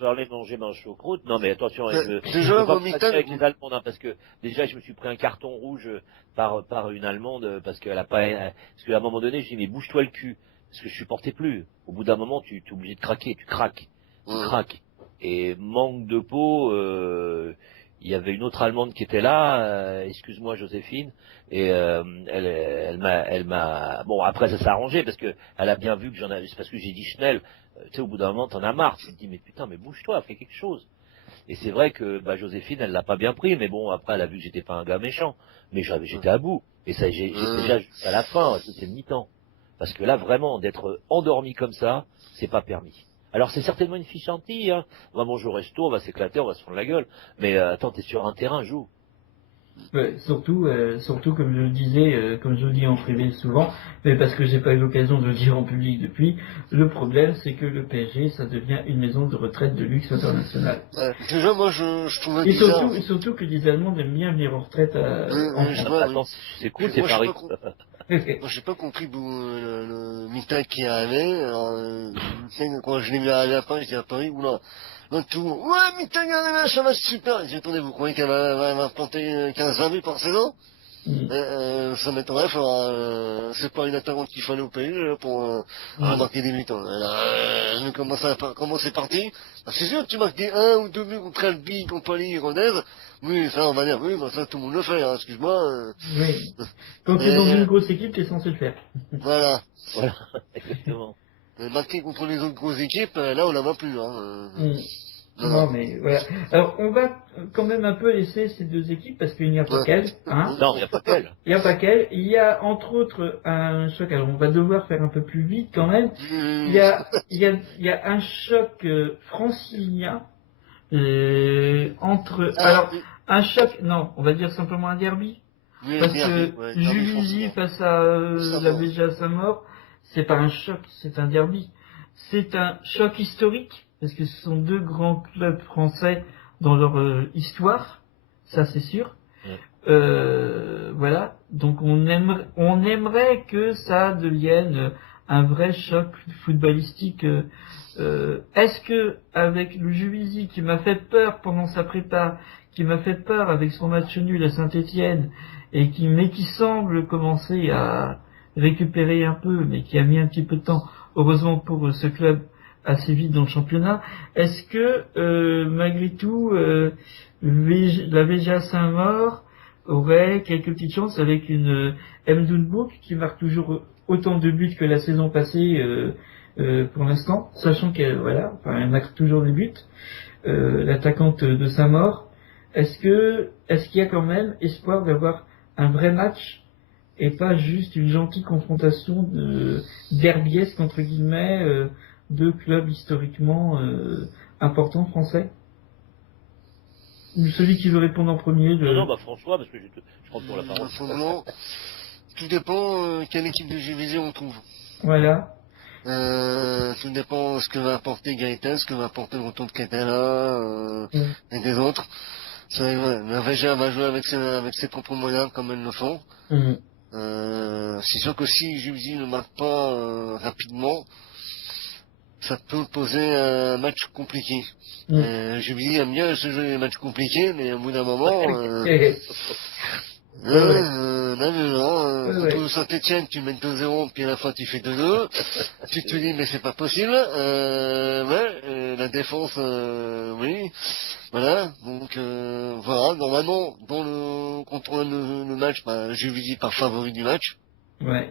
J'en ai mangé ma choucroute. Non mais attention, je peux pas me passer avec les Allemandes, hein, parce que déjà je me suis pris un carton rouge par une Allemande parce qu'elle a pas. Parce qu'à un moment donné, je dis mais bouge-toi le cul. Parce que je supportais plus. Au bout d'un moment, tu es obligé de craquer, tu craques. Et manque de peau, il y avait une autre Allemande qui était là, excuse-moi Joséphine, et elle m'a. Bon, après ça s'est arrangé parce que elle a bien vu que j'en avais. C'est parce que j'ai dit Schnell, tu sais, au bout d'un moment, t'en as marre. Tu te dis mais putain, mais bouge-toi, fais quelque chose. Et c'est vrai que Joséphine, elle l'a pas bien pris, mais bon, après elle a vu que j'étais pas un gars méchant, mais j'étais à bout. Et ça, j'ai déjà jusqu'à la fin, c'était mi-temps. Parce que là, vraiment, d'être endormi comme ça, c'est pas permis. Alors, c'est certainement une fille gentille, hein. On va manger au resto, on va s'éclater, on va se prendre la gueule. Mais attends, t'es sur un terrain, joue. Ouais, surtout comme je le disais, comme je le dis en privé souvent, mais parce que j'ai pas eu l'occasion de le dire en public depuis, le problème c'est que le PSG ça devient une maison de retraite de luxe international. Déjà moi je trouvais Et bizarre. surtout que les Allemands aiment bien venir en retraite en France. Attends, c'est cool, c'est Paris. Moi j'ai pas compris d'où le Mita qui est arrivé. Alors, quand je l'ai vu arriver à Paris, je dis à Paris, oula. Là, tout le monde, ouais, Mita est arrivé, ça va super. J'ai dit, attendez, vous croyez qu'elle va planter 15-20 buts par saison? Ça m'étonnerait, c'est pas une attaquante qu'il fallait au pays pour marquer des buts. Comment c'est parti? C'est sûr que tu marques des 1 ou 2 buts contre Albi, contre Paris, Rodez. Oui, ça on va dire, oui, bah, ça tout le monde le fait, hein, excuse-moi. Oui. Quand tu es dans une grosse équipe, tu es censé le faire. Voilà. Voilà, exactement. Marquer contre les autres grosses équipes, là on la voit plus. Non, mais voilà. Alors, on va quand même un peu laisser ces deux équipes parce qu'il n'y a pas qu'elles. Hein. Non, il n'y a pas qu'elles. Il n'y a pas qu'elles. Il y a entre autres un choc. Alors, on va devoir faire un peu plus vite quand même. Il y a un choc francilien entre. Alors, un choc. Non, on va dire simplement un derby. Parce que Juvisy face à la Béja Saint-Maur, c'est pas un choc, c'est un derby. C'est un choc historique, parce que ce sont deux grands clubs français dans leur histoire, ça c'est sûr. Voilà, donc on aimerait que ça devienne un vrai choc footballistique. Est-ce que avec le Juvisy qui m'a fait peur pendant sa prépa, qui m'a fait peur avec son match nul à Saint-Étienne, mais qui semble commencer à récupérer un peu, mais qui a mis un petit peu de temps, heureusement pour ce club, assez vite dans le championnat. Est-ce que malgré tout, la VGA Saint-Maur aurait quelques petites chances avec une Mdounbouk qui marque toujours autant de buts que la saison passée pour l'instant, sachant qu'elle elle marque toujours des buts, l'attaquante de Saint-Maur. Est-ce qu'il y a quand même espoir d'avoir un vrai match et pas juste une gentille confrontation de derbiesque entre guillemets deux clubs historiquement importants français? Celui qui veut répondre en premier. Non, François, parce que je prends pour la parole. Tout dépend quelle équipe de GVZ on trouve. Voilà. Tout dépend ce que va apporter Gaëtan, ce que va apporter le retour de Catala et des autres. La VGA va jouer avec ses propres moyens comme elles le font. C'est sûr que si Juvisy ne marque pas rapidement, ça peut poser un match compliqué. Juvisy aime bien se jouer des matchs compliqués, mais au bout d'un moment... Contre Saint-Etienne, tu mènes 2-0, puis à la fin tu fais 2-2. Tu te dis, mais c'est pas possible. La défense, oui. Voilà. Donc, voilà. Normalement, quand on a le match, Juvisy par favori du match. Ouais.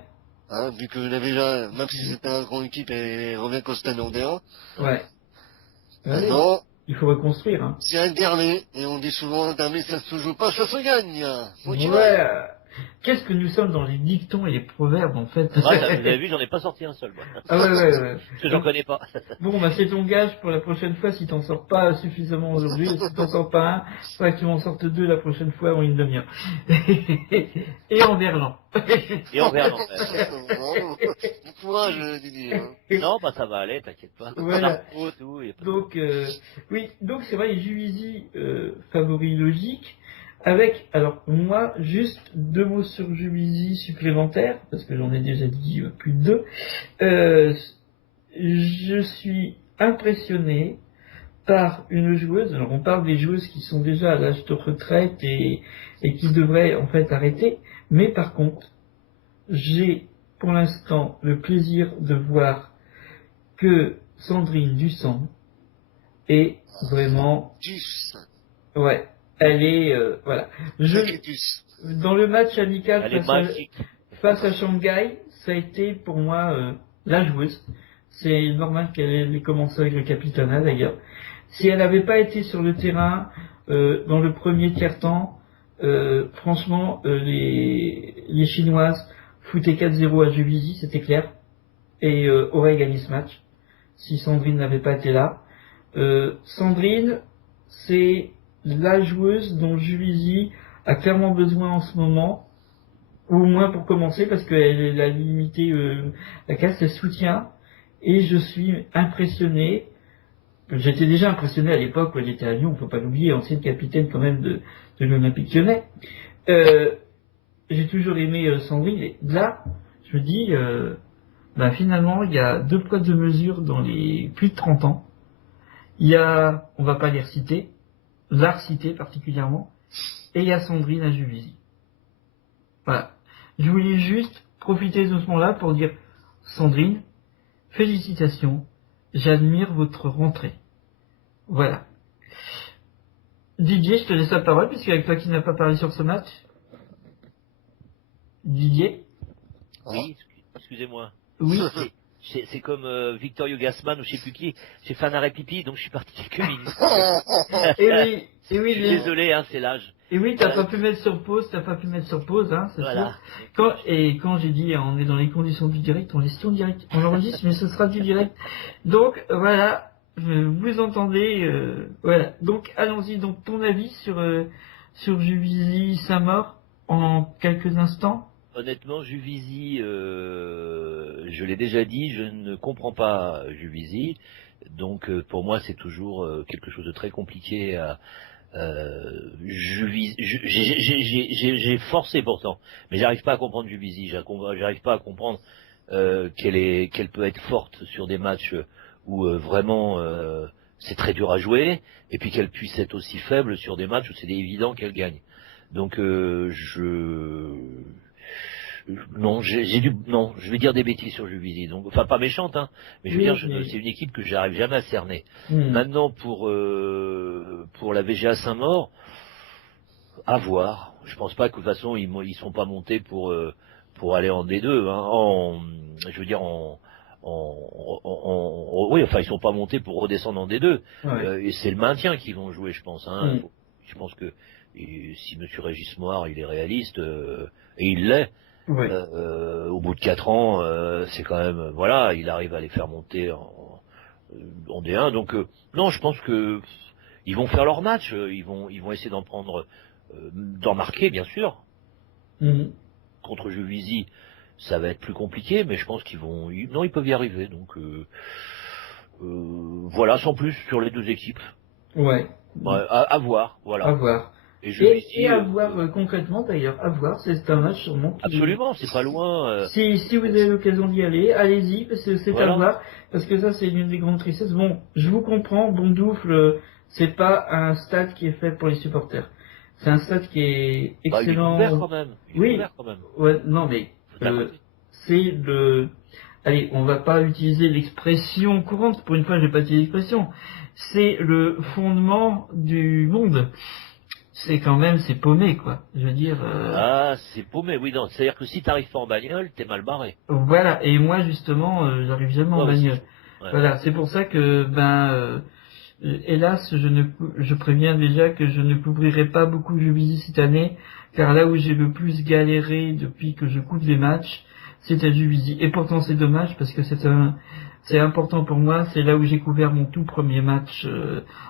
Vu que déjà, même si c'était une grande équipe, elle revient qu'au stade européen. Ouais. Maintenant, il faut reconstruire. C'est un derby, et on dit souvent un derby, ça se joue pas, ça se gagne. Ouais. Qu'est-ce que nous sommes dans les dictons et les proverbes, en fait. Ouais, vous avez vu, j'en ai pas sorti un seul, moi. Ah ouais. Parce que j'en connais pas. Bon, bah c'est ton gage pour la prochaine fois si t'en sors pas suffisamment aujourd'hui. Si t'en sors pas un, faudra que tu m'en sortes deux la prochaine fois en une demi-heure. Et en verlan. Et en verlan. Bon courage, Didier. Hein. Non, bah ça va aller, t'inquiète pas. Voilà. Narco, tout, y a pas de- Donc, oui, donc c'est vrai, Juvisy, favori logique, avec, alors moi, juste 2 mots sur Juvisy supplémentaires, parce que j'en ai déjà dit plus de 2. Je suis impressionné par une joueuse, alors on parle des joueuses qui sont déjà à l'âge de retraite et qui devraient en fait arrêter, mais par contre, j'ai pour l'instant le plaisir de voir que Sandrine Dussant est vraiment, Tus. ouais, elle est, voilà. Tus. Dans le match amical Elle est magique. face à Shanghai, ça a été pour moi la joueuse. C'est normal qu'elle ait commencé avec le Capitana d'ailleurs. Si elle n'avait pas été sur le terrain dans le premier tiers-temps, franchement, les Chinoises foutaient 4-0 à Juvisy, c'était clair, et auraient gagné ce match si Sandrine n'avait pas été là. Sandrine, c'est la joueuse dont Juvisy a clairement besoin en ce moment, ou au moins pour commencer, parce qu'elle a limité la casse, elle soutient, et je suis impressionné. J'étais déjà impressionné à l'époque où elle était à Lyon, faut pas l'oublier, ancienne capitaine quand même de l'Olympique Lyonnais. J'ai toujours aimé Sandrine, et là, je me dis, finalement, il y a 2 poids 2 mesures dans les plus de 30 ans. Il y a, on va pas les reciter, la reciter particulièrement, et il y a Sandrine à Juvisy. Voilà. Je voulais juste profiter de ce moment-là pour dire, Sandrine, félicitations, j'admire votre rentrée. Voilà. Didier, je te laisse la parole, puisque avec toi qui n'as pas parlé sur ce match. Didier? Oui, excusez-moi. Oui. C'est comme Victorio Gassman ou je sais plus qui. J'ai fait un arrêt pipi, donc je suis parti quelques minutes. Et oui, Je suis désolé, hein, c'est l'âge. Et oui, t'as pas pu mettre sur pause, hein, c'est Voilà. sûr. Quand j'ai dit, on est dans les conditions du direct, on laisse tout en direct. On l'enregistre, mais ce sera du direct. Donc, voilà, vous entendez, voilà. Donc, allons-y. Donc, ton avis sur Juvisy Saint-Maur en quelques instants? Honnêtement, Juvisy, je l'ai déjà dit, je ne comprends pas Juvisy. Donc, pour moi, c'est toujours quelque chose de très compliqué à... J'ai forcé pourtant, mais j'arrive pas à comprendre Juvisy. J'arrive pas à comprendre qu'elle peut être forte sur des matchs où vraiment c'est très dur à jouer, et puis qu'elle puisse être aussi faible sur des matchs où c'est évident qu'elle gagne. Donc non, je vais dire des bêtises sur Juvisy. Donc, enfin, pas méchante, hein, mais je veux dire, c'est une équipe que j'arrive jamais à cerner. Maintenant, pour la VGA Saint-Maur, à voir. Je pense pas que de toute façon ils sont pas montés pour aller en D2, hein, je veux dire oui, enfin ils sont pas montés pour redescendre en D2. Ouais. Et c'est le maintien qu'ils vont jouer, je pense. Hein. Je pense que si Monsieur Régis Moir il est réaliste, et il l'est. Ouais. Au bout de 4 ans, c'est quand même, voilà, il arrive à les faire monter en D1. Donc non, je pense que ils vont faire leur match. Ils vont essayer d'en marquer, bien sûr. Contre Juvisy, ça va être plus compliqué, mais je pense qu'ils peuvent y arriver. Donc voilà, sans plus sur les 2 équipes. Ouais. À voir, voilà. À voir. Et à voir concrètement d'ailleurs, à voir, c'est un match sûrement. Absolument, c'est pas loin. Si vous avez l'occasion d'y aller, allez-y, parce que c'est voilà. à voir, parce que ça c'est une des grandes tristesses. Bon, je vous comprends, Bondoufle, c'est pas un stade qui est fait pour les supporters. C'est un stade qui est excellent. Il est ouvert quand même. Oui. Ouais, non mais c'est le. Allez, on va pas utiliser l'expression courante. Pour une fois, je vais pas utiliser l'expression. C'est le fondement du monde. C'est quand même, c'est paumé, quoi. Je veux dire... Ah, c'est paumé, oui, non. C'est-à-dire que si t'arrives pas en bagnole, t'es mal barré. Voilà, et moi, justement, j'arrive jamais en bagnole. Ouais. Voilà, c'est pour ça que, hélas, je préviens déjà que je ne couvrirai pas beaucoup Juvisy cette année, car là où j'ai le plus galéré depuis que je couvre les matchs, c'est à Juvisy. Et pourtant c'est dommage parce que c'est important pour moi, c'est là où j'ai couvert mon tout premier match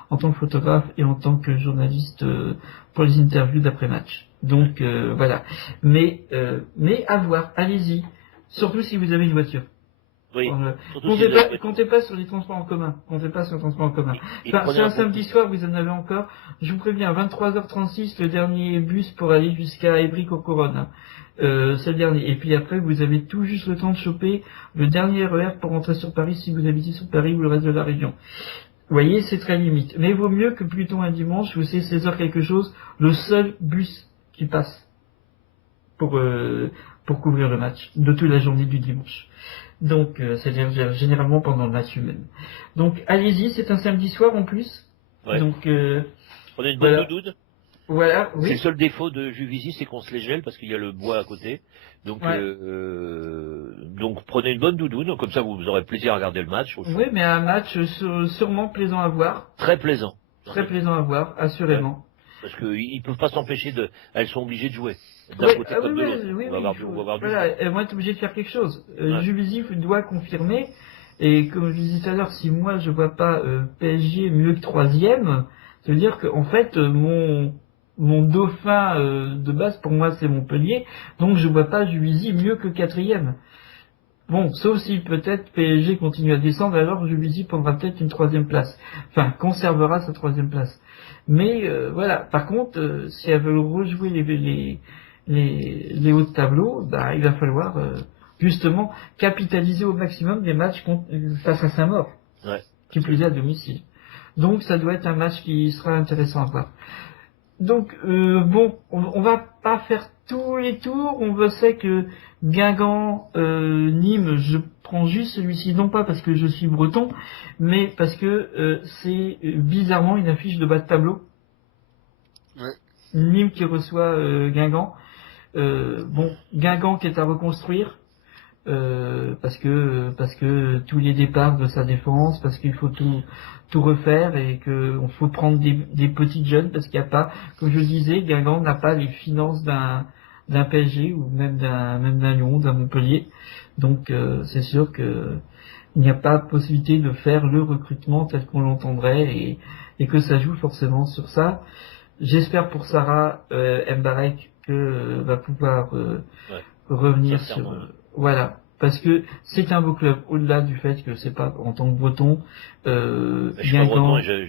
en tant que photographe et en tant que journaliste pour les interviews d'après-match. Donc voilà. Mais à voir, allez-y. Surtout si vous avez une voiture. Oui. Surtout si Comptez vous avez- pas, comptez pas sur les transports en commun. Comptez pas sur les transports en commun. Et Enfin, prenez c'est un bon samedi bus. soir, vous en avez encore. Je vous préviens, 23h36, le dernier bus pour aller jusqu'à Évry-Courcouronnes. C'est le dernier. Et puis après, vous avez tout juste le temps de choper le dernier RER pour rentrer sur Paris si vous habitez sur Paris ou le reste de la région. Vous voyez, c'est très limite. Mais vaut mieux que plutôt un dimanche, vous savez, 16h quelque chose, le seul bus qui passe pour couvrir le match de toute la journée du dimanche. Donc, c'est-à-dire généralement pendant le match même. Donc, allez-y, c'est un samedi soir en plus. Ouais. Donc, Prenez une bonne voilà. doudoune. Voilà, C'est le oui. seul défaut de Juvisy, c'est qu'on se les gèle parce qu'il y a le bois à côté. Donc, Ouais. donc prenez une bonne doudoune, comme ça vous aurez plaisir à regarder le match. Au chaud. Oui, mais un match sûrement plaisant à voir. Très plaisant. Très plaisant à voir, assurément. Parce qu'ils peuvent pas s'empêcher de. Elles sont obligées de jouer. D'un Ouais, côté ah comme de oui, l'autre. oui, On va avoir, il faut- on va avoir du voilà, jeu. elles vont être obligées de faire quelque chose. Ouais. Juvisy doit confirmer. Et comme je disais tout à l'heure, si moi je vois pas PSG mieux que troisième, ça veut dire que en fait mon dauphin de base pour moi c'est Montpellier, donc je vois pas Juvisy mieux que quatrième. Bon, sauf si peut-être PSG continue à descendre, alors Juvisy prendra peut-être une troisième place. Enfin, conservera sa troisième place. Mais voilà. Par contre, si elles veulent rejouer les hauts de tableau, bah, il va falloir justement capitaliser au maximum des matchs face à Saint-Maur, Ouais. qui plus est à domicile. Donc ça doit être un match qui sera intéressant à voir. Donc bon, on va pas faire tous les tours. On sait que Guingamp, Nîmes, je prends juste celui-ci, non pas parce que je suis breton, mais parce que c'est bizarrement une affiche de bas de tableau. Ouais. Nîmes qui reçoit Guingamp. Bon, Guingamp qui est à reconstruire. Parce que tous les départs de sa défense, parce qu'il faut tout refaire et que on faut prendre des petites jeunes parce qu'il n'y a pas, comme je le disais, Guingamp n'a pas les finances d'un PSG ou même d'un Lyon, d'un Montpellier. Donc c'est sûr que il n'y a pas possibilité de faire le recrutement tel qu'on l'entendrait et que ça joue forcément sur ça. J'espère pour Sarah Mbarek que va pouvoir Ouais. revenir Sincèrement, sur ouais. voilà, parce que c'est un beau club au-delà du fait que c'est pas en tant que breton Mais je suis pas breton Guingamp, et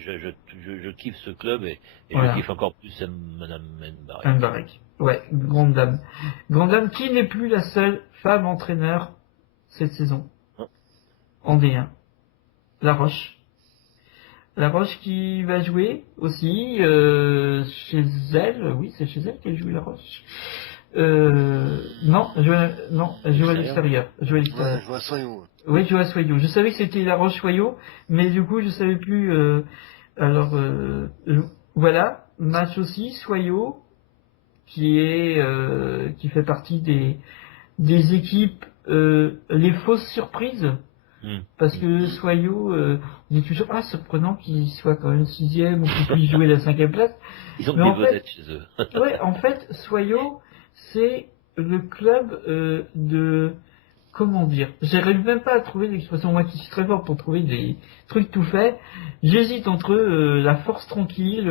je kiffe ce club et voilà, je kiffe encore plus Madame Mbarek. Mbarek. Ouais, grande dame qui n'est plus la seule femme entraîneur cette saison Non. en D1. La Roche qui va jouer aussi chez elle, oui c'est chez elle qu'elle joue La Roche. Non, elle joue à l'extérieur. Elle joue à l'extérieur. Ouais, je vois Soyons. Oui, je joue à Soyaux. Je savais que c'était La Roche-Soyaux, mais du coup, je savais plus. Alors, voilà, match aussi, Soyaux, qui fait partie des équipes, les fausses surprises, parce que Soyaux, on est toujours surprenant qu'il soit quand même sixième ou qu'il puisse jouer la cinquième place. Ils ont Mais des en fait, vedettes chez eux. ouais, en fait, Soyaux, c'est le club de comment dire, j'arrive même pas à trouver l'expression, moi qui suis très fort pour trouver des trucs tout faits. J'hésite entre la force tranquille,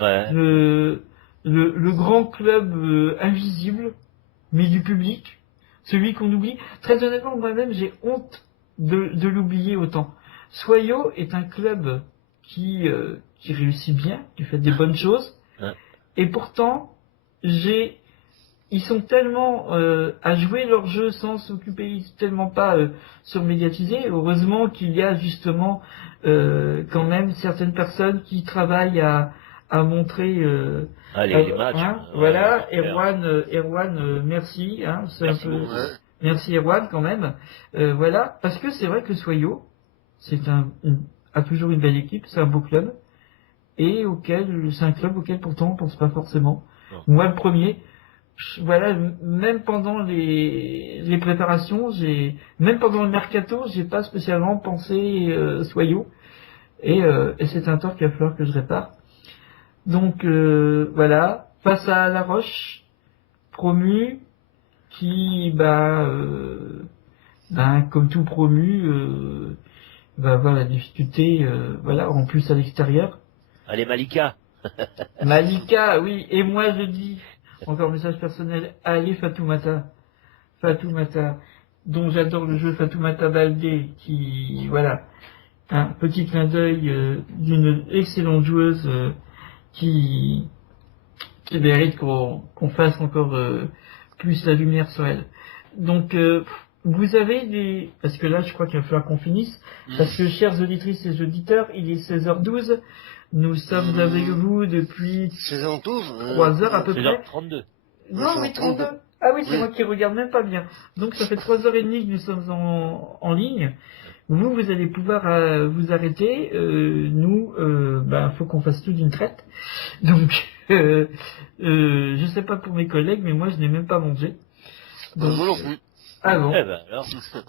Ouais. le grand club invisible, mais du public, celui qu'on oublie. Très honnêtement, moi-même, j'ai honte de l'oublier autant. Soyaux est un club qui réussit bien, qui fait des bonnes choses, Ouais. et pourtant, ils sont tellement à jouer leur jeu sans s'occuper, ils sont tellement pas surmédiatisés. Heureusement qu'il y a justement quand même certaines personnes qui travaillent à montrer. Allez, les matchs. Hein, Ouais, voilà, c'est clair. Erwan, merci. Hein, c'est Merci un peu, beaucoup. Ouais. merci Erwan quand même. Voilà, parce que c'est vrai que Soyaux, a toujours une belle équipe, c'est un beau club et c'est un club auquel pourtant on pense pas forcément. Non. Moi le premier. Voilà, même pendant les préparations, même pendant le mercato, j'ai pas spécialement pensé Soyaux, et c'est un tort qu'il va falloir que je répare. Donc voilà, face à La Roche, promu qui, comme tout promu, va avoir la difficulté, en plus à l'extérieur. Allez, Malika. Malika, oui, et moi je dis, encore message personnel, allez Fatoumata, dont j'adore le jeu Fatoumata Baldé, qui, un petit clin d'œil d'une excellente joueuse qui mérite qu'on fasse encore plus la lumière sur elle. Donc, vous avez des... Parce que là, je crois qu'il va falloir qu'on finisse. Parce que, chères auditrices et auditeurs, il est 16h12. Nous sommes avec vous depuis 16h12 3 heures à peu près. 16h32. Non, oui, 32. Ah oui, c'est moi qui regarde même pas bien. Donc, ça fait 3h30 que nous sommes en ligne. Vous allez pouvoir vous arrêter. Nous, faut qu'on fasse tout d'une traite. Donc, je sais pas pour mes collègues, mais moi, je n'ai même pas mangé. Donc, moi non plus. Ah bon. Eh ben alors,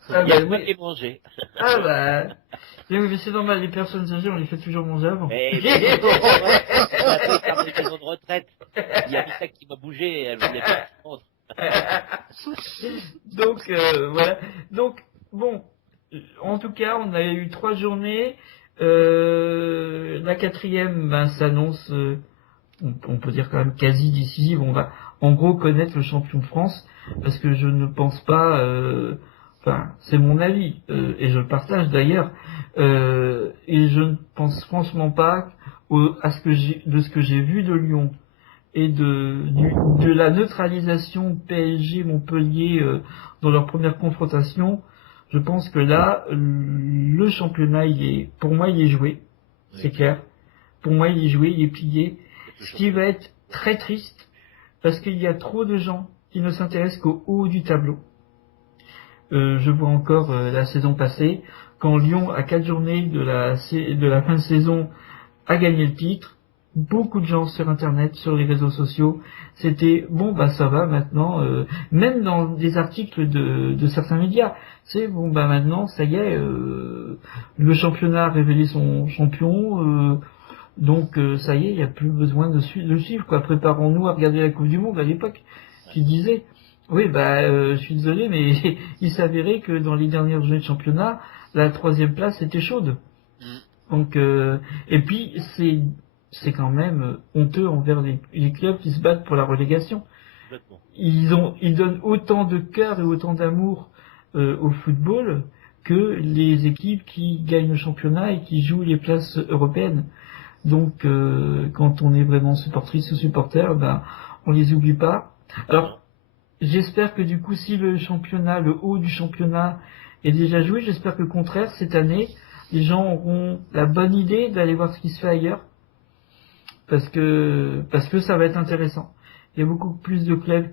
Ah il y a bah, quoi oui. qui est mangé. Ah bah. Mais c'est normal, les personnes âgées, on les fait toujours manger avant. Mais bon, après, par des maisons de retraite, il y a Mita qui m'a bougé et elle voulait pas prendre. Donc, voilà. Donc, bon, en tout cas, on a eu 3 journées. La quatrième, s'annonce, on peut dire quand même quasi décisive. On va, en gros, connaître le champion de France, parce que je ne pense pas... c'est mon avis, et je le partage d'ailleurs, et je ne pense franchement pas de ce que j'ai vu de Lyon et de la neutralisation PSG Montpellier dans leur première confrontation. Je pense que là, le championnat, pour moi, il est joué, c'est clair. Pour moi, il est joué, il est plié. Ce qui va être très triste, parce qu'il y a trop de gens qui ne s'intéressent qu'au haut du tableau. Je vois encore la saison passée, quand Lyon, à 4 journées de la fin de saison, a gagné le titre. Beaucoup de gens sur Internet, sur les réseaux sociaux, c'était ça va maintenant, même dans des articles de certains médias, c'est maintenant, ça y est, le championnat a révélé son champion, donc ça y est, il n'y a plus besoin de suivre, quoi. Préparons-nous à regarder la Coupe du Monde à l'époque, qui disait. Oui, je suis désolé, mais il s'avérait que dans les dernières journées de championnat, la 3e place était chaude. Donc, et puis c'est quand même honteux envers les clubs qui se battent pour la relégation. Ils donnent autant de cœur et autant d'amour au football que les équipes qui gagnent le championnat et qui jouent les places européennes. Donc, quand on est vraiment supportrice ou supporter, on les oublie pas. Alors, j'espère que du coup, si le haut du championnat est déjà joué, j'espère que au contraire, cette année, les gens auront la bonne idée d'aller voir ce qui se fait ailleurs. Parce que ça va être intéressant. Il y a beaucoup plus de clubs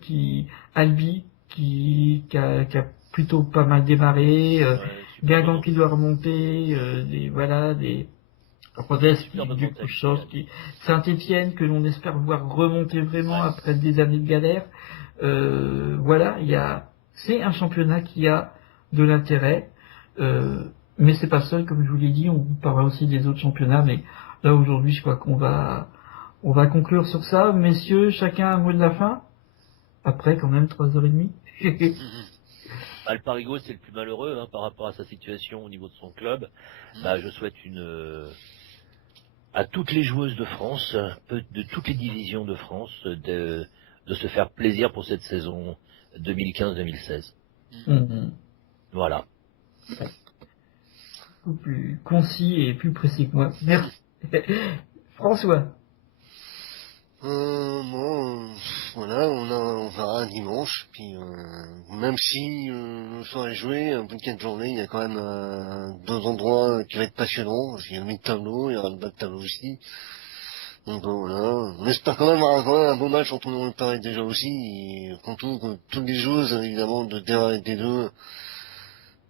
Albi, qui a plutôt pas mal démarré, Guingamp qui doit remonter, Rodez du coup chose, Saint-Étienne que l'on espère voir remonter vraiment après des années de galère. C'est un championnat qui a de l'intérêt, mais c'est pas seul, comme je vous l'ai dit, on parlera aussi des autres championnats, mais là aujourd'hui je crois qu'on va conclure sur ça. Messieurs, chacun un mot de la fin, après quand même 3h30. Le Parigot, c'est le plus malheureux par rapport à sa situation au niveau de son club. Je souhaite à toutes les joueuses de France, de toutes les divisions de France, de se faire plaisir pour cette saison 2015-2016. Voilà. Beaucoup plus concis et plus précis que moi. Merci. François. On verra dimanche, puis même si le soir est joué, un bout de 4 journées, il y a quand même 2 endroits qui vont être passionnants, parce qu'il y a le mid-tableau, il y aura le bas de tableau aussi. Donc on espère quand même avoir un beau match entre nous, on le paraît déjà aussi, et surtout que toutes les joueuses, évidemment, de D1 et D2,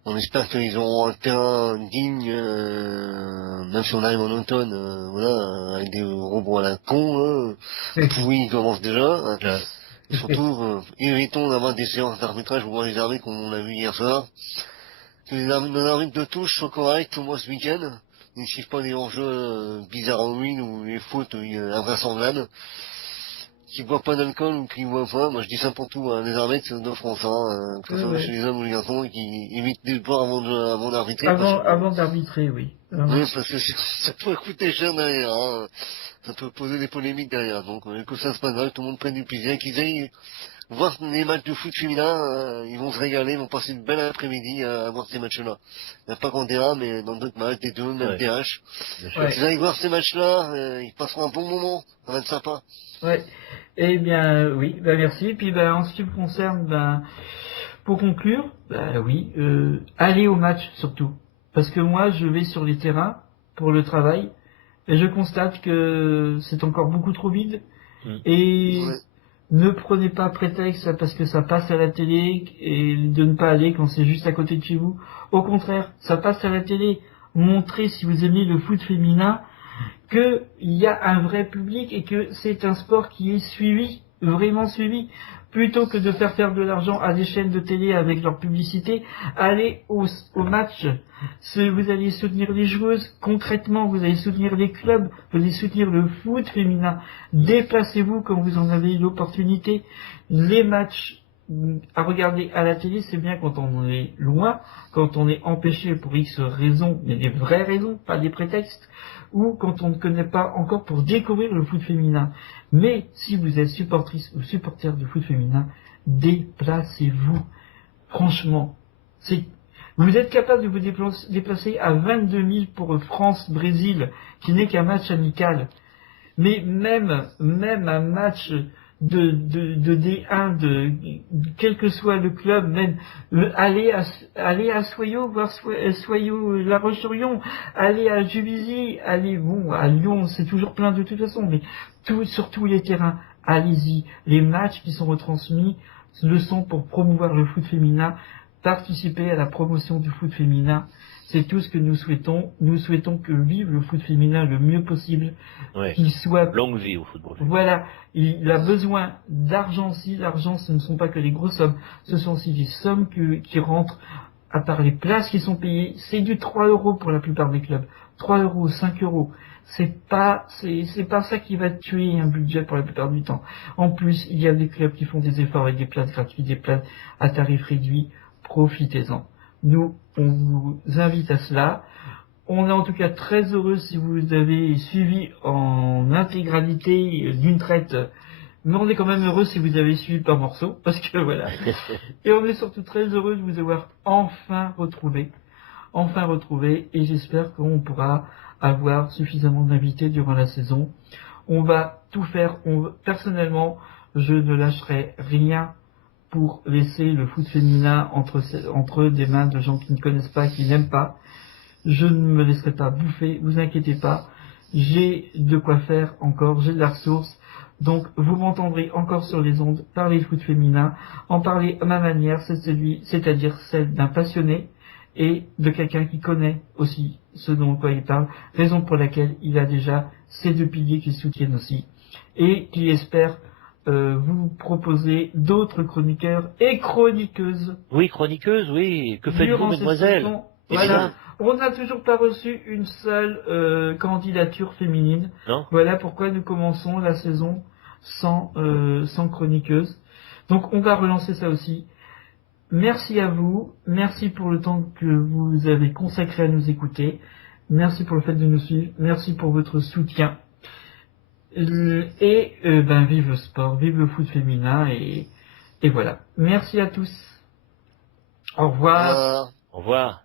on espère qu'ils auront un terrain digne, même si on arrive en automne, avec des rebonds à la con, pourri il commence déjà. Et surtout, évitons d'avoir des séances d'arbitrage pour voir les arbitres comme on l'a vu hier soir. Que les arbitres de touche soient corrects au moins ce week-end. Ils ne suivent pas des hors-jeux bizarroïdes ou les fautes invraisemblables. qui boivent pas d'alcool ou qui boivent pas, moi je dis ça pour tout, hein, les arbitres devraient ça, que ce soit chez les hommes ou les garçons, et qui évitent de boire avant d'arbitrer. Avant d'arbitrer, oui. Oui, parce que ça peut coûter cher derrière, hein. Ça peut poser des polémiques derrière. Donc, que ça se passe mal, tout le monde prenne du plaisir, qu'ils aillent voir les matchs de foot féminin, ils vont se régaler, ils vont passer une belle après-midi à voir ces matchs-là. Il n'y a pas qu'en DA, mais dans d'autres matchs, des deux, même DH. Qu'ils aillent voir ces matchs-là, ils passeront un bon moment, ça va être sympa. Ouais. Eh bien, oui, merci. Puis, en ce qui me concerne, pour conclure, oui, allez au match surtout. Parce que moi, je vais sur les terrains pour le travail et je constate que c'est encore beaucoup trop vide. Et ne prenez pas prétexte parce que ça passe à la télé et de ne pas aller quand c'est juste à côté de chez vous. Au contraire, ça passe à la télé. Montrez, si vous aimez le foot féminin, qu'il y a un vrai public et que c'est un sport qui est suivi, vraiment suivi. Plutôt que de faire de l'argent à des chaînes de télé avec leur publicité, allez au match. Vous allez soutenir les joueuses, concrètement, vous allez soutenir les clubs, vous allez soutenir le foot féminin. Déplacez-vous quand vous en avez l'opportunité. Les matchs à regarder à la télé, c'est bien quand on est loin, quand on est empêché pour X raisons, mais des vraies raisons, pas des prétextes, ou quand on ne connaît pas encore pour découvrir le foot féminin. Mais si vous êtes supportrice ou supporter de foot féminin, déplacez-vous. Franchement, vous êtes capable de vous déplacer à 22 000 pour France-Brésil, qui n'est qu'un match amical. Mais même un match de D1, quel que soit le club, même aller à Soyaux, voir Soyaux La Roche-sur-Yon, aller à Juvisy, aller à Lyon, c'est toujours plein de toute façon, mais sur tous les terrains, allez-y. Les matchs qui sont retransmis le sont pour promouvoir le foot féminin, participer à la promotion du foot féminin. C'est tout ce que nous souhaitons. Nous souhaitons que vive le foot féminin le mieux possible. Qu'il soit... Longue vie au football féminin. Voilà. Il a besoin d'argent aussi. L'argent, ce ne sont pas que les grosses sommes. Ce sont aussi des sommes qui rentrent, à part les places qui sont payées. C'est du 3 € pour la plupart des clubs. 3 €, 5 €. C'est pas ça qui va tuer un budget pour la plupart du temps. En plus, il y a des clubs qui font des efforts avec des places gratuites, des places à tarif réduit. Profitez-en. Nous, on vous invite à cela. On est en tout cas très heureux si vous avez suivi en intégralité d'une traite. Mais on est quand même heureux si vous avez suivi par morceaux, parce que voilà. Et on est surtout très heureux de vous avoir enfin retrouvé. Et j'espère qu'on pourra avoir suffisamment d'invités durant la saison. On va tout faire. Personnellement, je ne lâcherai rien pour laisser le foot féminin entre des mains de gens qui ne connaissent pas, qui n'aiment pas. Je ne me laisserai pas bouffer, vous inquiétez pas. J'ai de quoi faire encore, j'ai de la ressource. Donc vous m'entendrez encore sur les ondes parler de foot féminin, en parler à ma manière, c'est-à-dire celle d'un passionné et de quelqu'un qui connaît aussi ce dont quoi il parle, raison pour laquelle il a déjà ces deux piliers qui le soutiennent aussi, et qui espère vous proposer d'autres chroniqueurs et chroniqueuses. Oui, chroniqueuses, oui. Que faites-vous, mesdemoiselles? Voilà. On n'a toujours pas reçu une seule candidature féminine. Non. Voilà pourquoi nous commençons la saison sans chroniqueuse. Donc on va relancer ça aussi. Merci à vous. Merci pour le temps que vous avez consacré à nous écouter. Merci pour le fait de nous suivre. Merci pour votre soutien. Et vive le sport, vive le foot féminin et voilà. Merci à tous. Au revoir. Au revoir.